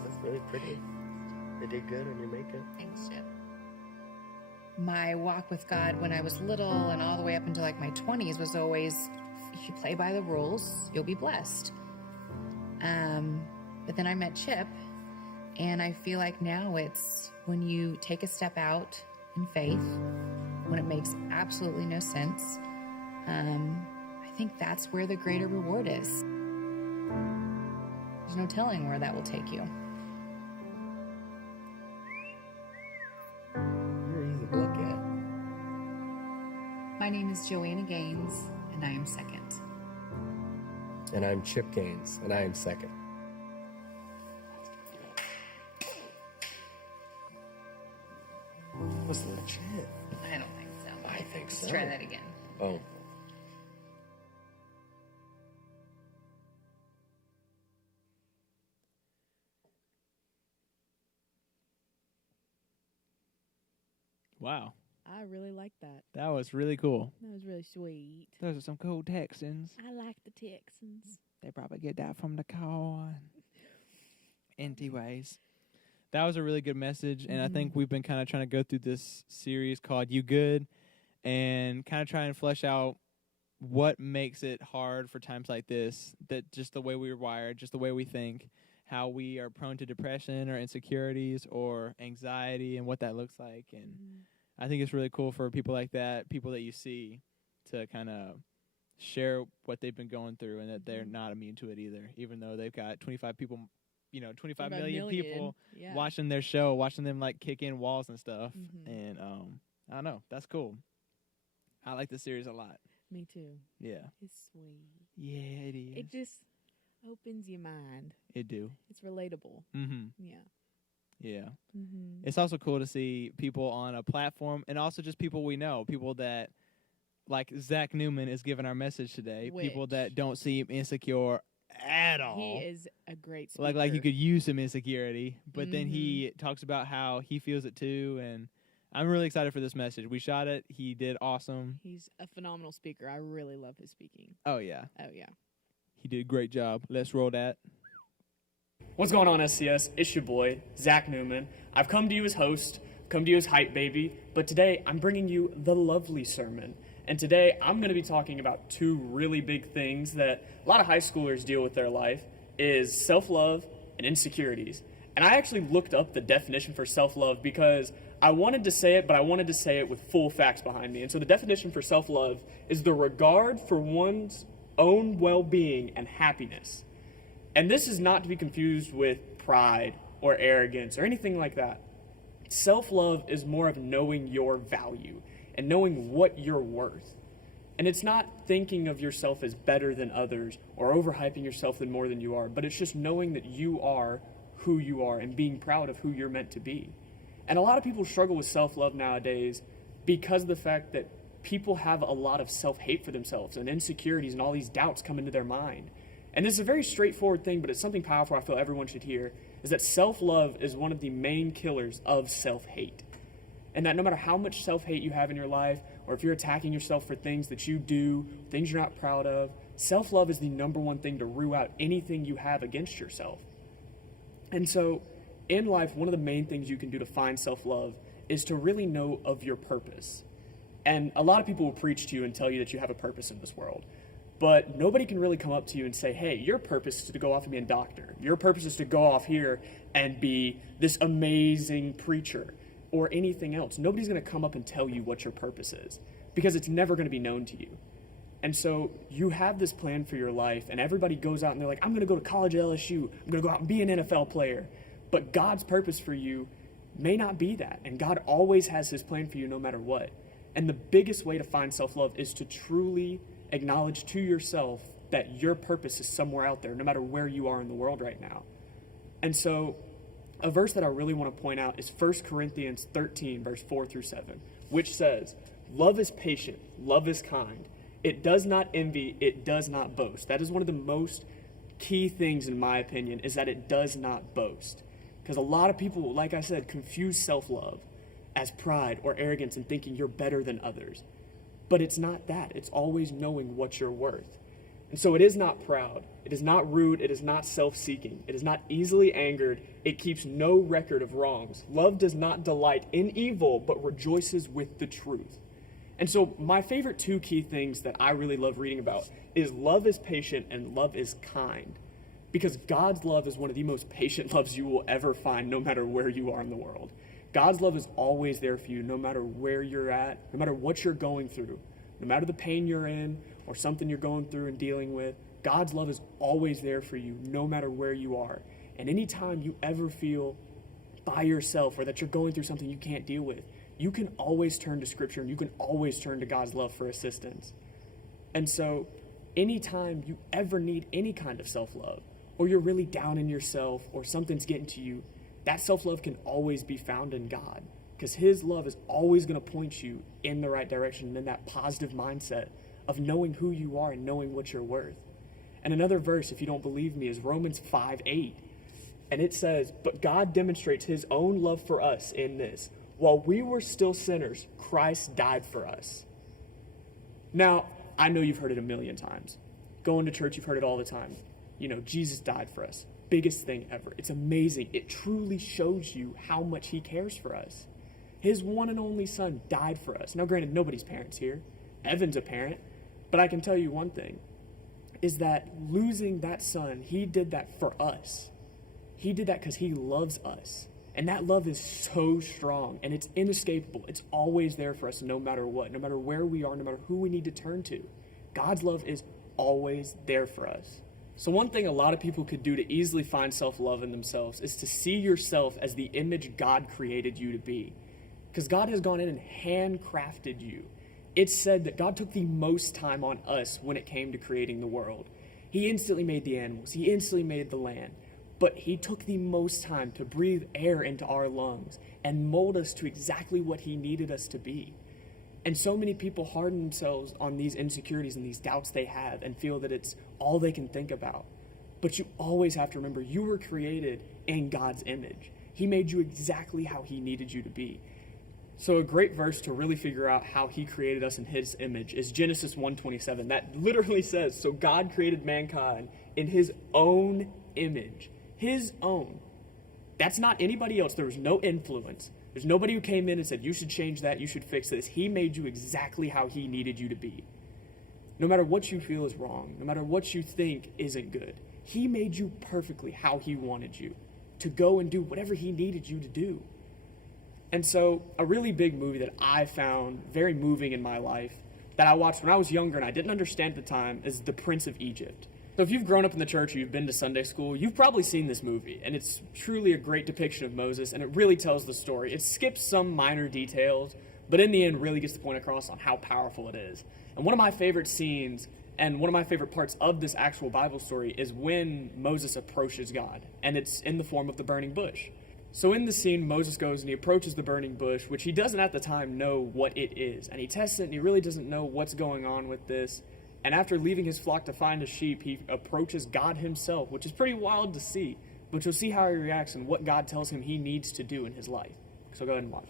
That's really pretty. They did good on your makeup. Thanks, Chip. My walk with God when I was little and all the way up until like my 20s was always, if you play by the rules, you'll be blessed. But then I met Chip, and I feel like now it's when you take a step out in faith, when it makes absolutely no sense, I think that's where the greater reward is. There's no telling where that will take you. You're easy to look at. My name is Joanna Gaines, and I am second. And I'm Chip Gaines, and I am second. That's legit. I don't think so. I think Let's so. try that again. Oh. Wow. I really like that. That was really cool. That was really sweet. Those are some cool Texans. I like the Texans. They probably get that from the corn. Anyways, that was a really good message, and I think we've been kind of trying to go through this series called You Good and kind of try and flesh out what makes it hard for times like this, that just the way we're wired, just the way we think, how we are prone to depression or insecurities or anxiety and what that looks like. And I think it's really cool for people like that, people that you see, to kind of share what they've been going through and that they're not immune to it either, even though they've got 25 people, 25 million people watching their show, watching them like kick in walls and stuff. And I don't know, that's cool. I like this series a lot. Me too. Yeah. It's sweet. Yeah, it is. It just opens your mind. It do. It's relatable. Yeah. Yeah. Mhm. It's also cool to see people on a platform, and also just people we know, people that, like Zach Newman is giving our message today, people that don't seem insecure at all. He is a great speaker. Like you could use some insecurity, but then he talks about how he feels it too, and I'm really excited for this message. We shot it. He did awesome. He's a phenomenal speaker. I really love his speaking. Oh, yeah. Oh, yeah. He did a great job. Let's roll that. What's going on, SCS? It's your boy, Zach Newman. I've come to you as host, come to you as hype baby, but today I'm bringing you the lovely sermon. And today I'm going to be talking about two really big things that a lot of high schoolers deal with their life is self-love and insecurities. And I actually looked up the definition for self-love because I wanted to say it, but I wanted to say it with full facts behind me. And so the definition for self-love is the regard for one's own well-being and happiness. And this is not to be confused with pride or arrogance or anything like that. Self-love is more of knowing your value and knowing what you're worth. And it's not thinking of yourself as better than others or overhyping yourself than more than you are, but it's just knowing that you are who you are and being proud of who you're meant to be. And a lot of people struggle with self-love nowadays because of the fact that people have a lot of self-hate for themselves and insecurities and all these doubts come into their mind. And this is a very straightforward thing, but it's something powerful I feel everyone should hear, is that self-love is one of the main killers of self-hate. And that no matter how much self-hate you have in your life, or if you're attacking yourself for things that you do, things you're not proud of, self-love is the number one thing to root out anything you have against yourself. And so, in life, one of the main things you can do to find self-love is to really know of your purpose. And a lot of people will preach to you and tell you that you have a purpose in this world. But nobody can really come up to you and say, hey, your purpose is to go off and be a doctor. Your purpose is to go off here and be this amazing preacher or anything else. Nobody's going to come up and tell you what your purpose is because it's never going to be known to you. And so you have this plan for your life and everybody goes out and they're like, I'm going to go to college at LSU. I'm going to go out and be an NFL player. But God's purpose for you may not be that. And God always has his plan for you no matter what. And the biggest way to find self-love is to truly acknowledge to yourself that your purpose is somewhere out there, no matter where you are in the world right now. And so a verse that I really want to point out is 1 Corinthians 13, verse 4 through 7, which says, love is patient, love is kind. It does not envy, it does not boast. That is one of the most key things, in my opinion, is that it does not boast. Because a lot of people, like I said, confuse self-love as pride or arrogance and thinking you're better than others. But it's not that. It's always knowing what you're worth. And so it is not proud. It is not rude. It is not self-seeking. It is not easily angered. It keeps no record of wrongs. Love does not delight in evil, but rejoices with the truth. And so my favorite two key things that I really love reading about is love is patient and love is kind. Because God's love is one of the most patient loves you will ever find, no matter where you are in the world. God's love is always there for you, no matter where you're at, no matter what you're going through, no matter the pain you're in or something you're going through and dealing with. God's love is always there for you, no matter where you are. And anytime you ever feel by yourself or that you're going through something you can't deal with, you can always turn to Scripture and you can always turn to God's love for assistance. And so anytime you ever need any kind of self-love, or you're really down in yourself or something's getting to you, that self-love can always be found in God, because his love is always going to point you in the right direction and in that positive mindset of knowing who you are and knowing what you're worth. And another verse, if you don't believe me, is Romans 5:8. And it says, but God demonstrates his own love for us in this. While we were still sinners, Christ died for us. Now, I know you've heard it a million times. Going to church, you've heard it all the time. You know, Jesus died for us. Biggest thing ever. It's amazing. It truly shows you how much he cares for us. His one and only son died for us. Now, granted, nobody's parents here. Evan's a parent. But I can tell you one thing, is that losing that son, he did that for us. He did that because he loves us. And that love is so strong and it's inescapable. It's always there for us no matter what, no matter where we are, no matter who we need to turn to. God's love is always there for us. So one thing a lot of people could do to easily find self-love in themselves is to see yourself as the image God created you to be. Because God has gone in and handcrafted you. It's said that God took the most time on us when it came to creating the world. He instantly made the animals. He instantly made the land. But he took the most time to breathe air into our lungs and mold us to exactly what he needed us to be. And so many people harden themselves on these insecurities and these doubts they have and feel that it's all they can think about. But you always have to remember you were created in God's image. He made you exactly how he needed you to be. So a great verse to really figure out how he created us in his image is Genesis 1:27. That literally says, so God created mankind in his own image. His own. That's not anybody else. There was no influence. There's nobody who came in and said, you should change that, you should fix this. He made you exactly how he needed you to be. No matter what you feel is wrong, no matter what you think isn't good, he made you perfectly how he wanted you to go and do whatever he needed you to do. And so a really big movie that I found very moving in my life that I watched when I was younger and I didn't understand at the time is The Prince of Egypt. So if you've grown up in the church or you've been to Sunday school, you've probably seen this movie, and it's truly a great depiction of Moses, and it really tells the story. It skips some minor details, but in the end really gets the point across on how powerful it is. And one of my favorite scenes and one of my favorite parts of this actual Bible story is when Moses approaches God, and it's in the form of the burning bush. So in the scene, Moses goes and he approaches the burning bush, which he doesn't at the time know what it is. And he tests it and he really doesn't know what's going on with this. And after leaving his flock to find a sheep, he approaches God himself, which is pretty wild to see. But you'll see how he reacts and what God tells him he needs to do in his life. So go ahead and watch.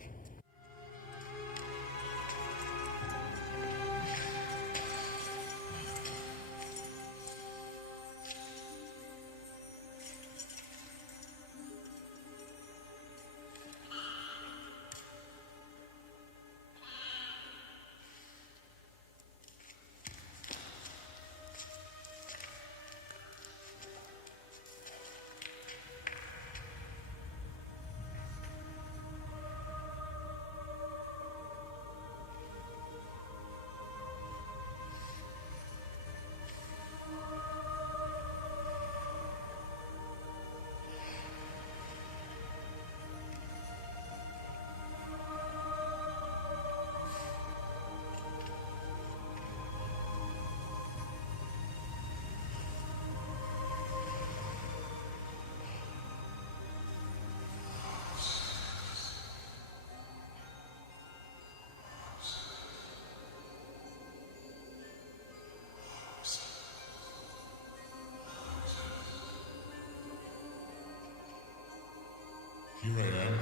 Here I am.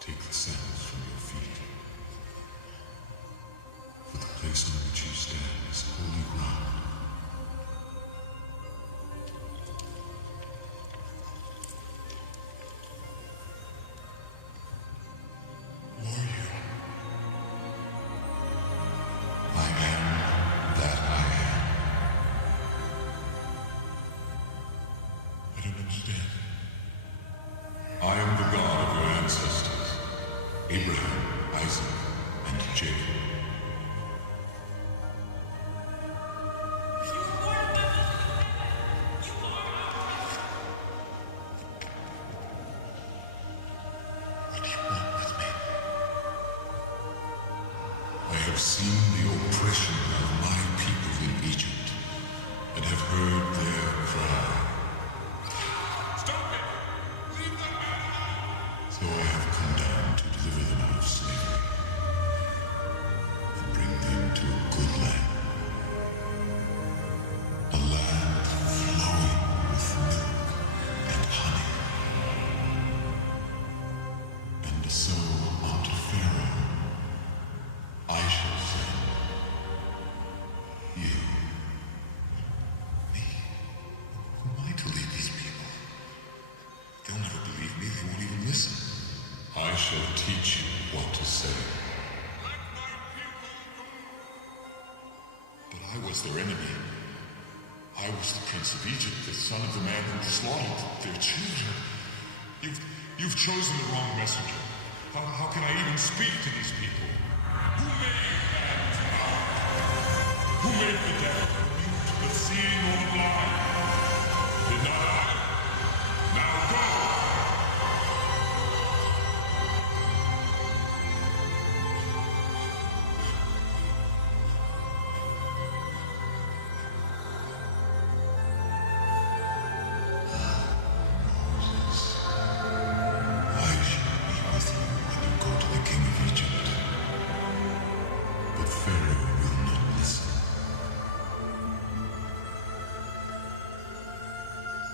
Take the sandals from your feet. For the place on which you stand is holy ground. Warrior, I am that I am. I don't understand. I am the God of your ancestors, Abraham, Isaac, and Jacob. What do you want with me? I have seen the oppression of my people in Egypt, and have heard their cry. So I have come down to deliver them out of slavery and bring them to a good land. A land flowing with milk and honey. And so unto Pharaoh I shall send you. Me? Who am I to lead these people? They'll never believe me, they won't even listen. I shall teach you what to say. But I was their enemy. I was the Prince of Egypt, the son of the man who slaughtered their children. You've chosen the wrong messenger. How can I even speak to these people? Who made that town? Who made the deaf, the mute, the seeing, or the blind? Did not I? Now go!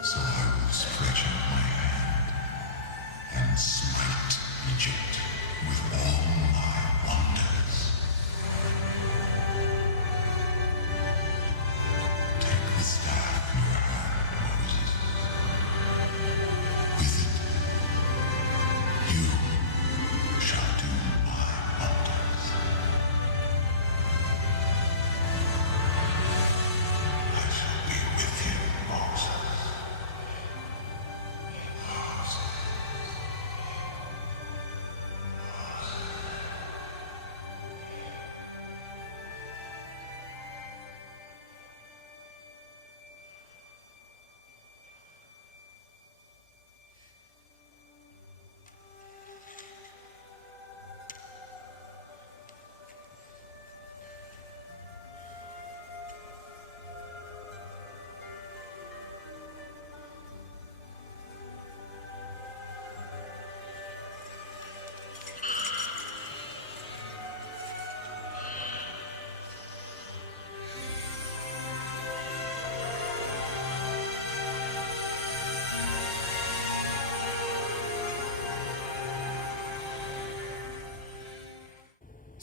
So I will stretch out my hand and smite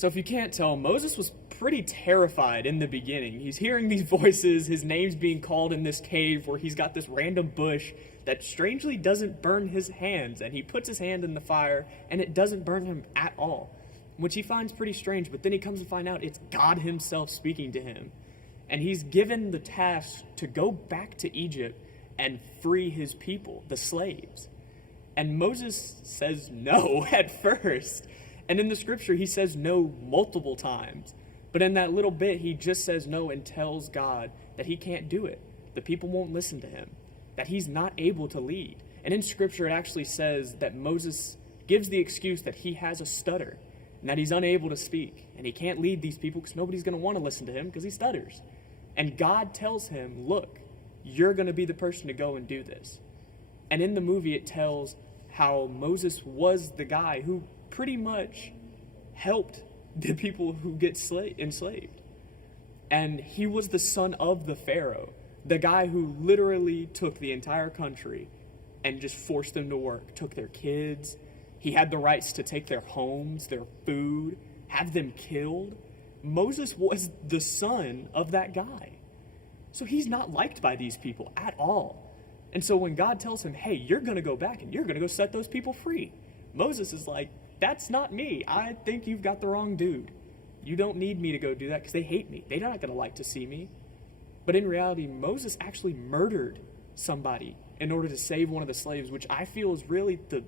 So if you can't tell, Moses was pretty terrified in the beginning. He's hearing these voices, his name's being called in this cave where he's got this random bush that strangely doesn't burn his hands, and he puts his hand in the fire and it doesn't burn him at all, which he finds pretty strange. But then he comes to find out it's God himself speaking to him, and he's given the task to go back to Egypt and free his people, the slaves. And Moses says no at first. And in the scripture, he says no multiple times. But in that little bit, he just says no and tells God that he can't do it. The people won't listen to him, that he's not able to lead. And in scripture, it actually says that Moses gives the excuse that he has a stutter and that he's unable to speak. And he can't lead these people because nobody's going to want to listen to him because he stutters. And God tells him, look, you're going to be the person to go and do this. And in the movie, it tells how Moses was the guy who pretty much helped the people who get enslaved. And he was the son of the Pharaoh, the guy who literally took the entire country and just forced them to work, took their kids. He had the rights to take their homes, their food, have them killed. Moses was the son of that guy. So he's not liked by these people at all. And so when God tells him, hey, you're going to go back and you're going to go set those people free, Moses is like, that's not me. I think you've got the wrong dude. You don't need me to go do that because they hate me. They're not going to like to see me. But in reality, Moses actually murdered somebody in order to save one of the slaves, which I feel is really the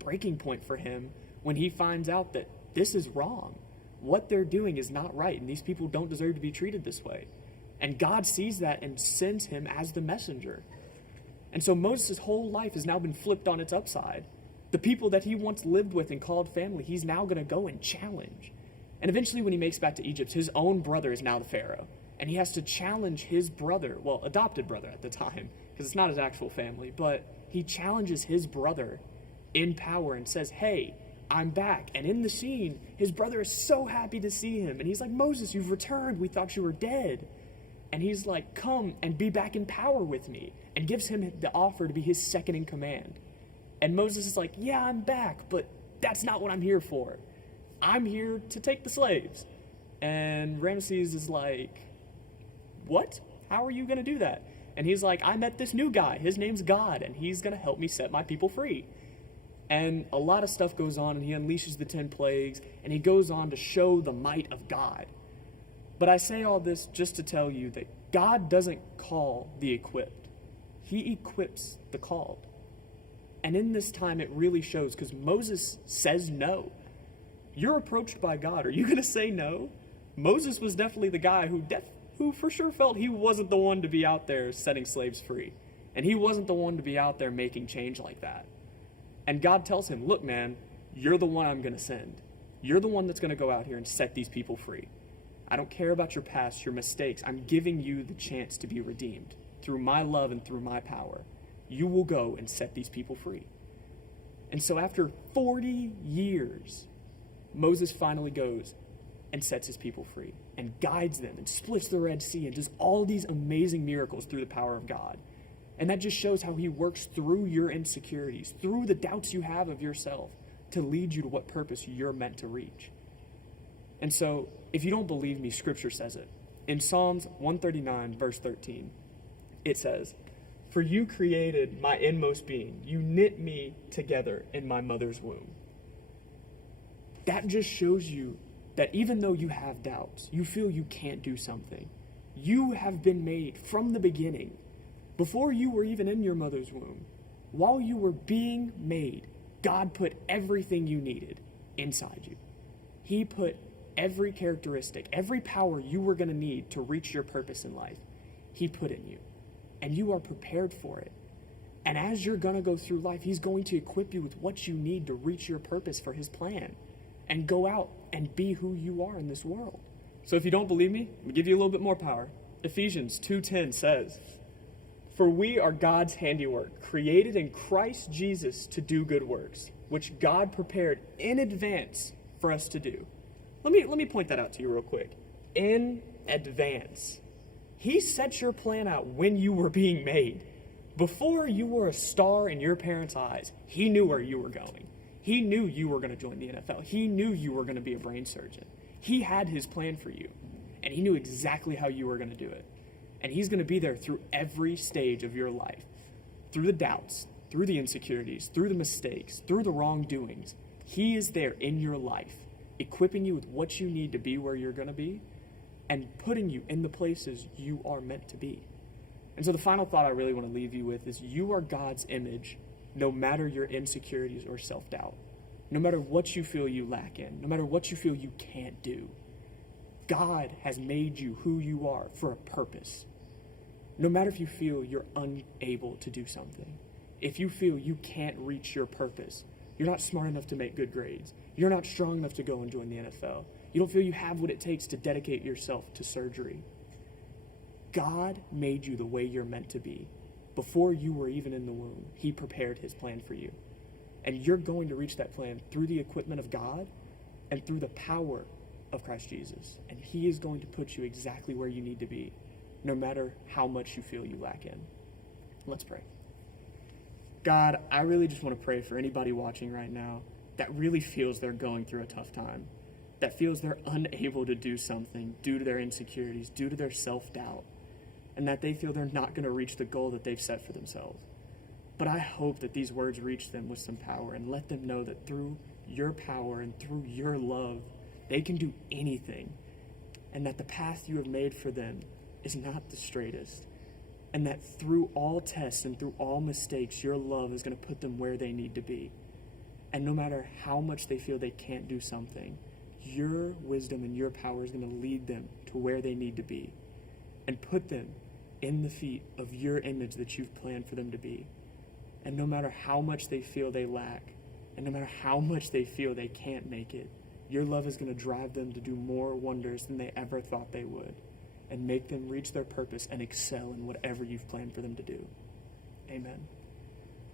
breaking point for him when he finds out that this is wrong. What they're doing is not right, and these people don't deserve to be treated this way. And God sees that and sends him as the messenger. And so Moses' whole life has now been flipped on its upside. The people that he once lived with and called family, he's now going to go and challenge. And eventually when he makes back to Egypt, his own brother is now the Pharaoh. And he has to challenge his brother, well, adopted brother at the time, because it's not his actual family, but he challenges his brother in power and says, hey, I'm back. And in the scene, his brother is so happy to see him. And he's like, Moses, you've returned. We thought you were dead. And he's like, come and be back in power with me. And gives him the offer to be his second in command. And Moses is like, yeah, I'm back, but that's not what I'm here for. I'm here to take the slaves. And Ramesses is like, what? How are you going to do that? And he's like, I met this new guy. His name's God, and he's going to help me set my people free. And a lot of stuff goes on, and he unleashes the 10 plagues, and he goes on to show the might of God. But I say all this just to tell you that God doesn't call the equipped. He equips the called. And in this time, it really shows, because Moses says no. You're approached by God. Are you going to say no? Moses was definitely the guy who for sure felt he wasn't the one to be out there setting slaves free. And he wasn't the one to be out there making change like that. And God tells him, look, man, you're the one I'm going to send. You're the one that's going to go out here and set these people free. I don't care about your past, your mistakes. I'm giving you the chance to be redeemed through my love and through my power. You will go and set these people free. And so after 40 years, Moses finally goes and sets his people free and guides them and splits the Red Sea and does all these amazing miracles through the power of God. And that just shows how he works through your insecurities, through the doubts you have of yourself, to lead you to what purpose you're meant to reach. And so, if you don't believe me, Scripture says it. In Psalms 139, verse 13, it says, "For you created my inmost being. You knit me together in my mother's womb." That just shows you that even though you have doubts, you feel you can't do something, you have been made from the beginning. Before you were even in your mother's womb, while you were being made, God put everything you needed inside you. He put every characteristic, every power you were going to need to reach your purpose in life, he put in you. And you are prepared for it. And as you're going to go through life, he's going to equip you with what you need to reach your purpose for his plan and go out and be who you are in this world. So if you don't believe me, I'll give you a little bit more power. Ephesians 2:10 says, "For we are God's handiwork, created in Christ Jesus to do good works, which God prepared in advance for us to do." Let me point that out to you real quick. In advance. He set your plan out when you were being made. Before you were a star in your parents' eyes, he knew where you were going. He knew you were going to join the NFL. He knew you were going to be a brain surgeon. He had his plan for you, and he knew exactly how you were going to do it. And he's going to be there through every stage of your life, through the doubts, through the insecurities, through the mistakes, through the wrongdoings. He is there in your life, equipping you with what you need to be where you're going to be, and putting you in the places you are meant to be. And so the final thought I really want to leave you with is you are God's image, no matter your insecurities or self-doubt. No matter what you feel you lack in, no matter what you feel you can't do, God has made you who you are for a purpose. No matter if you feel you're unable to do something, if you feel you can't reach your purpose, you're not smart enough to make good grades, you're not strong enough to go and join the NFL, you don't feel you have what it takes to dedicate yourself to surgery, God made you the way you're meant to be. Before you were even in the womb, he prepared his plan for you. And you're going to reach that plan through the equipment of God and through the power of Christ Jesus. And he is going to put you exactly where you need to be, no matter how much you feel you lack in. Let's pray. God, I really just want to pray for anybody watching right now that really feels they're going through a tough time, that feels they're unable to do something due to their insecurities, due to their self-doubt, and that they feel they're not going to reach the goal that they've set for themselves. But I hope that these words reach them with some power and let them know that through your power and through your love, they can do anything, and that the path you have made for them is not the straightest, and that through all tests and through all mistakes, your love is going to put them where they need to be. And no matter how much they feel they can't do something, your wisdom and your power is going to lead them to where they need to be and put them in the feet of your image that you've planned for them to be. And no matter how much they feel they lack, and no matter how much they feel they can't make it, your love is going to drive them to do more wonders than they ever thought they would, and make them reach their purpose and excel in whatever you've planned for them to do. Amen.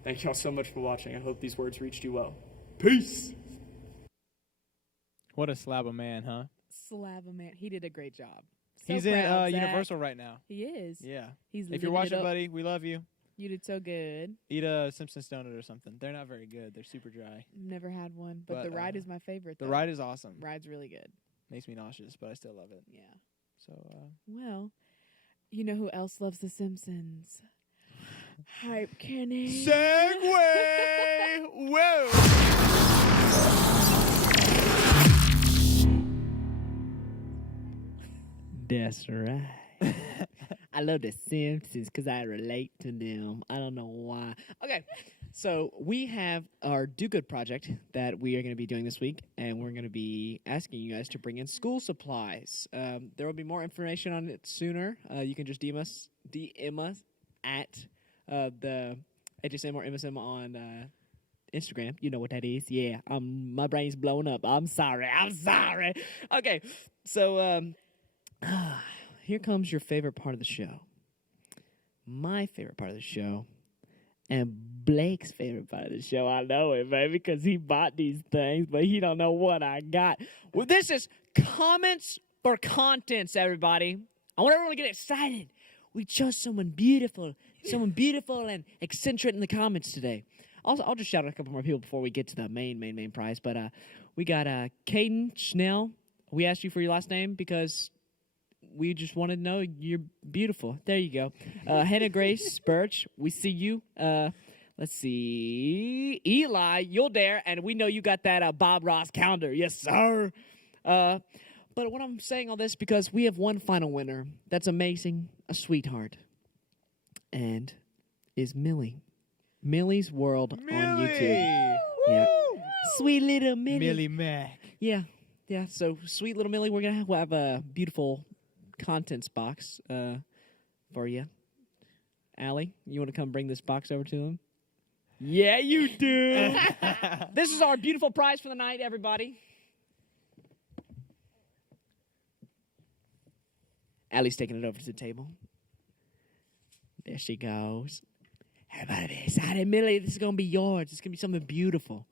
Thank you all so much for watching. I hope these words reached you well. Peace! What a slab of man, huh? Slab of man. He did a great job. So He's proud, in Zach. Universal right now. He is. Yeah. He's if you're living it watching, up. buddy, we love you. You did so good. Eat a Simpsons donut or something. They're not very good. They're super dry. Never had one, but the ride is my favorite. The though. ride is awesome. Ride's really good. Makes me nauseous, but I still love it. Yeah. So, Well, you know who else loves The Simpsons? Hype Kenny. Segway! Whoa! That's right. I love The Simpsons because I relate to them. I don't know why. Okay, so we have our Do Good project that we are going to be doing this week, and we're going to be asking you guys to bring in school supplies. There will be more information on it sooner. You can just DM us at the HSM or MSM on Instagram. You know what that is. Yeah, my brain's blowing up. I'm sorry. Okay, so here comes your favorite part of the show. My favorite part of the show. And Blake's favorite part of the show. I know it, baby, because he bought these things, but he don't know what I got. Well, this is comments for contents, everybody. I want everyone to get excited. We chose someone beautiful and eccentric in the comments today. Also, I'll just shout out a couple more people before we get to the main prize. But we got Caden Schnell. We asked you for your last name because we just wanted to know you're beautiful. There you go. Hannah Grace Birch, we see you. Let's see. Eli, you're there, and we know you got that Bob Ross calendar. Yes, sir. But what I'm saying all this because we have one final winner that's amazing, a sweetheart, and is Millie. Millie's World on YouTube. Yeah. Sweet little Millie. Millie Mac. Yeah. So sweet little Millie, we're gonna have a beautiful contents box for you. Allie, you want to come bring this box over to him? Yeah, you do. This is our beautiful prize for the night, everybody. Allie's taking it over to the table. There she goes. Everybody excited, Millie. This is gonna be yours. It's gonna be something beautiful.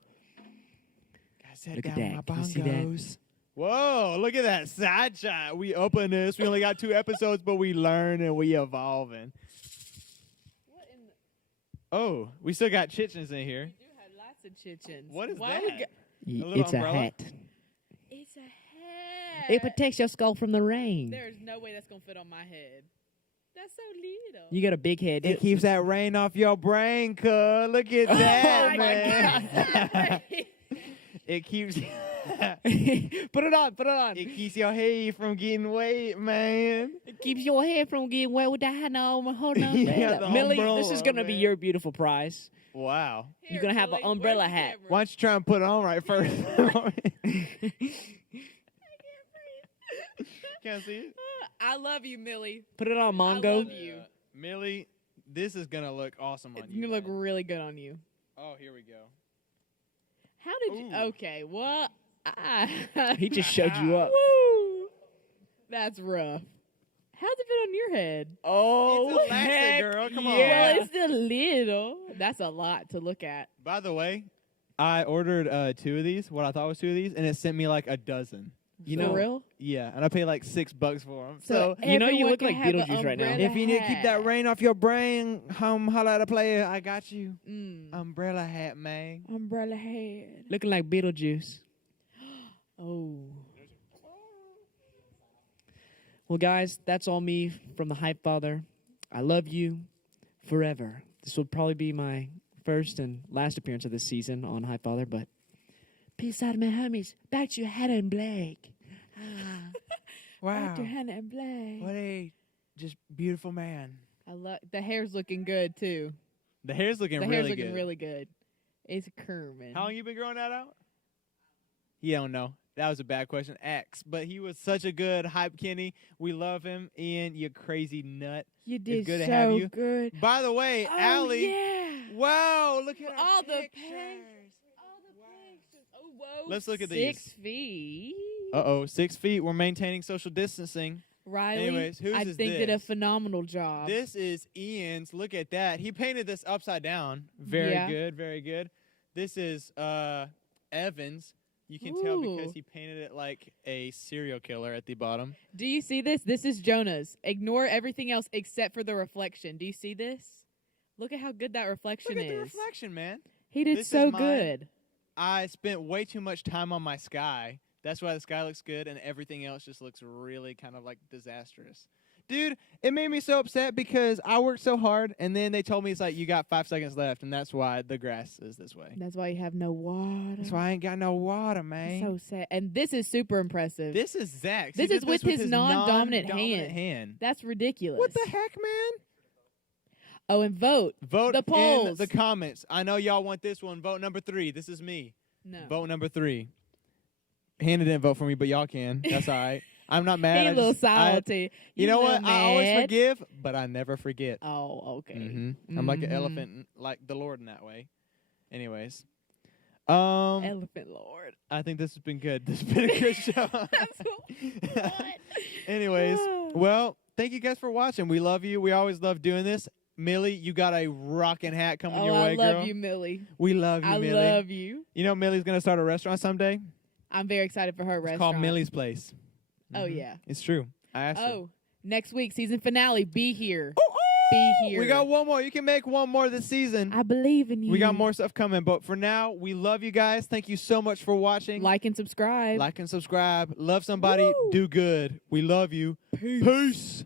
Look at that. Can you see that? Whoa, look at that side shot. We open this. We only got 2 episodes, but we learn and we evolving. Oh, we still got Chitchens in here. We do have lots attention. What is Why that? we go- little It's umbrella? a hat. It's a hat. It protects your skull from the rain. There's no way that's gonna fit on my head. That's so little. You got a big head. It keeps that rain off your brain, cuz. Look at that, man. It keeps Put it on. Put it on. it keeps your hair from getting wet, man. It keeps your head from getting wet with the hat on. Hold on. You got the Millie, this is umbrella, gonna be man. your beautiful prize. Wow. You're gonna have an umbrella hat. Why don't you try and put it on right first? Can't see it. I love you, Millie. Put it on, I Mongo. love you. Millie, this is gonna look awesome on It's you. gonna look really good on you. Oh, here we go. How did you? Okay, what? He just showed you up. Woo! That's rough. How's it fit on your head? Oh, It's elastic, heck girl. Come on. yeah. Well, it's still little. That's a lot to look at. By the way, I ordered 2 of these, what I thought was 2 of these, and it sent me like a dozen. You For know, real? Yeah, and I paid like $6 for them. So you know you everyone look can like have an Beetlejuice right now. umbrella if you need to keep that hat. rain off your brain, holla at a player. I got you. Mm. Umbrella hat, man. Umbrella head. looking like Beetlejuice. Oh. Well, guys, that's all me from the Hype Father. I love you forever. This will probably be my first and last appearance of this season on Hype Father, but peace out, my homies. Back to Hannah and Blake. Wow. Dr. Hannah and Blake. What a just beautiful man. I love the hair's looking good too. The hair's looking The really hair's looking good. really good. It's curving. How long you been growing that out? He don't know. That was a bad question. X. But he was such a good hype Kenny. We love him. Ian, you crazy nut. You did it's good so to have you. good. By the way, Oh, Allie. yeah. Wow, look at all our the pictures. pictures. All the pictures. Oh, whoa. Let's look at 6 these. feet. 6 feet. We're maintaining social distancing. Riley, Anyways, whose I is think did a this? phenomenal job. This is Ian's. Look at that. He painted this upside down. Very Yeah. good. Very good. This is Evan's. You can tell because Ooh. he painted it like a serial killer at the bottom. Do you see this? This is Jonah's. Ignore everything else except for the reflection. Do you see this? Look at how good that reflection Look at is. the reflection, man. He did This is so mine. good. I spent way too much time on my sky. That's why the sky looks good, and everything else just looks really kind of like disastrous. Dude, it made me so upset because I worked so hard, and then they told me it's like you got 5 seconds left, and that's why the grass is this way. That's why you have no water. That's why I ain't got no water, man. So sad. And this is super impressive. This is Zach. This He is did with his non-dominant non-dominant hand. That's ridiculous. What the heck, man? Oh, and vote. Vote the in polls. the comments. I know y'all want this one. Vote number 3. This is me. No. Vote number 3. Hannah didn't vote for me, but y'all can. That's all right. I'm not mad. He I a little just- I- salty. You know a what? little I always mad. forgive, but I never forget. Oh, okay. I'm like an Mhm. elephant, like the Lord in that way. Anyways, Elephant Lord. I think this has been good. This has been a good show. Anyways, well, thank you guys for watching. We love you. We always love doing this. Millie, you got a rocking hat coming Oh, your way, I love girl. you, Millie. We love you, I Millie. love you. You know Millie's gonna start a restaurant someday. I'm very excited for her It's restaurant. called Millie's Place. Oh, Mhm. yeah. It's true. I asked her. Oh, next week, season finale. Be here. Be here. We got one more. You can make one more this season. I believe in you. We got more stuff coming, but for now, we love you guys. Thank you so much for watching. Like and subscribe. Like and subscribe. Love somebody. Do good. We love you. Peace.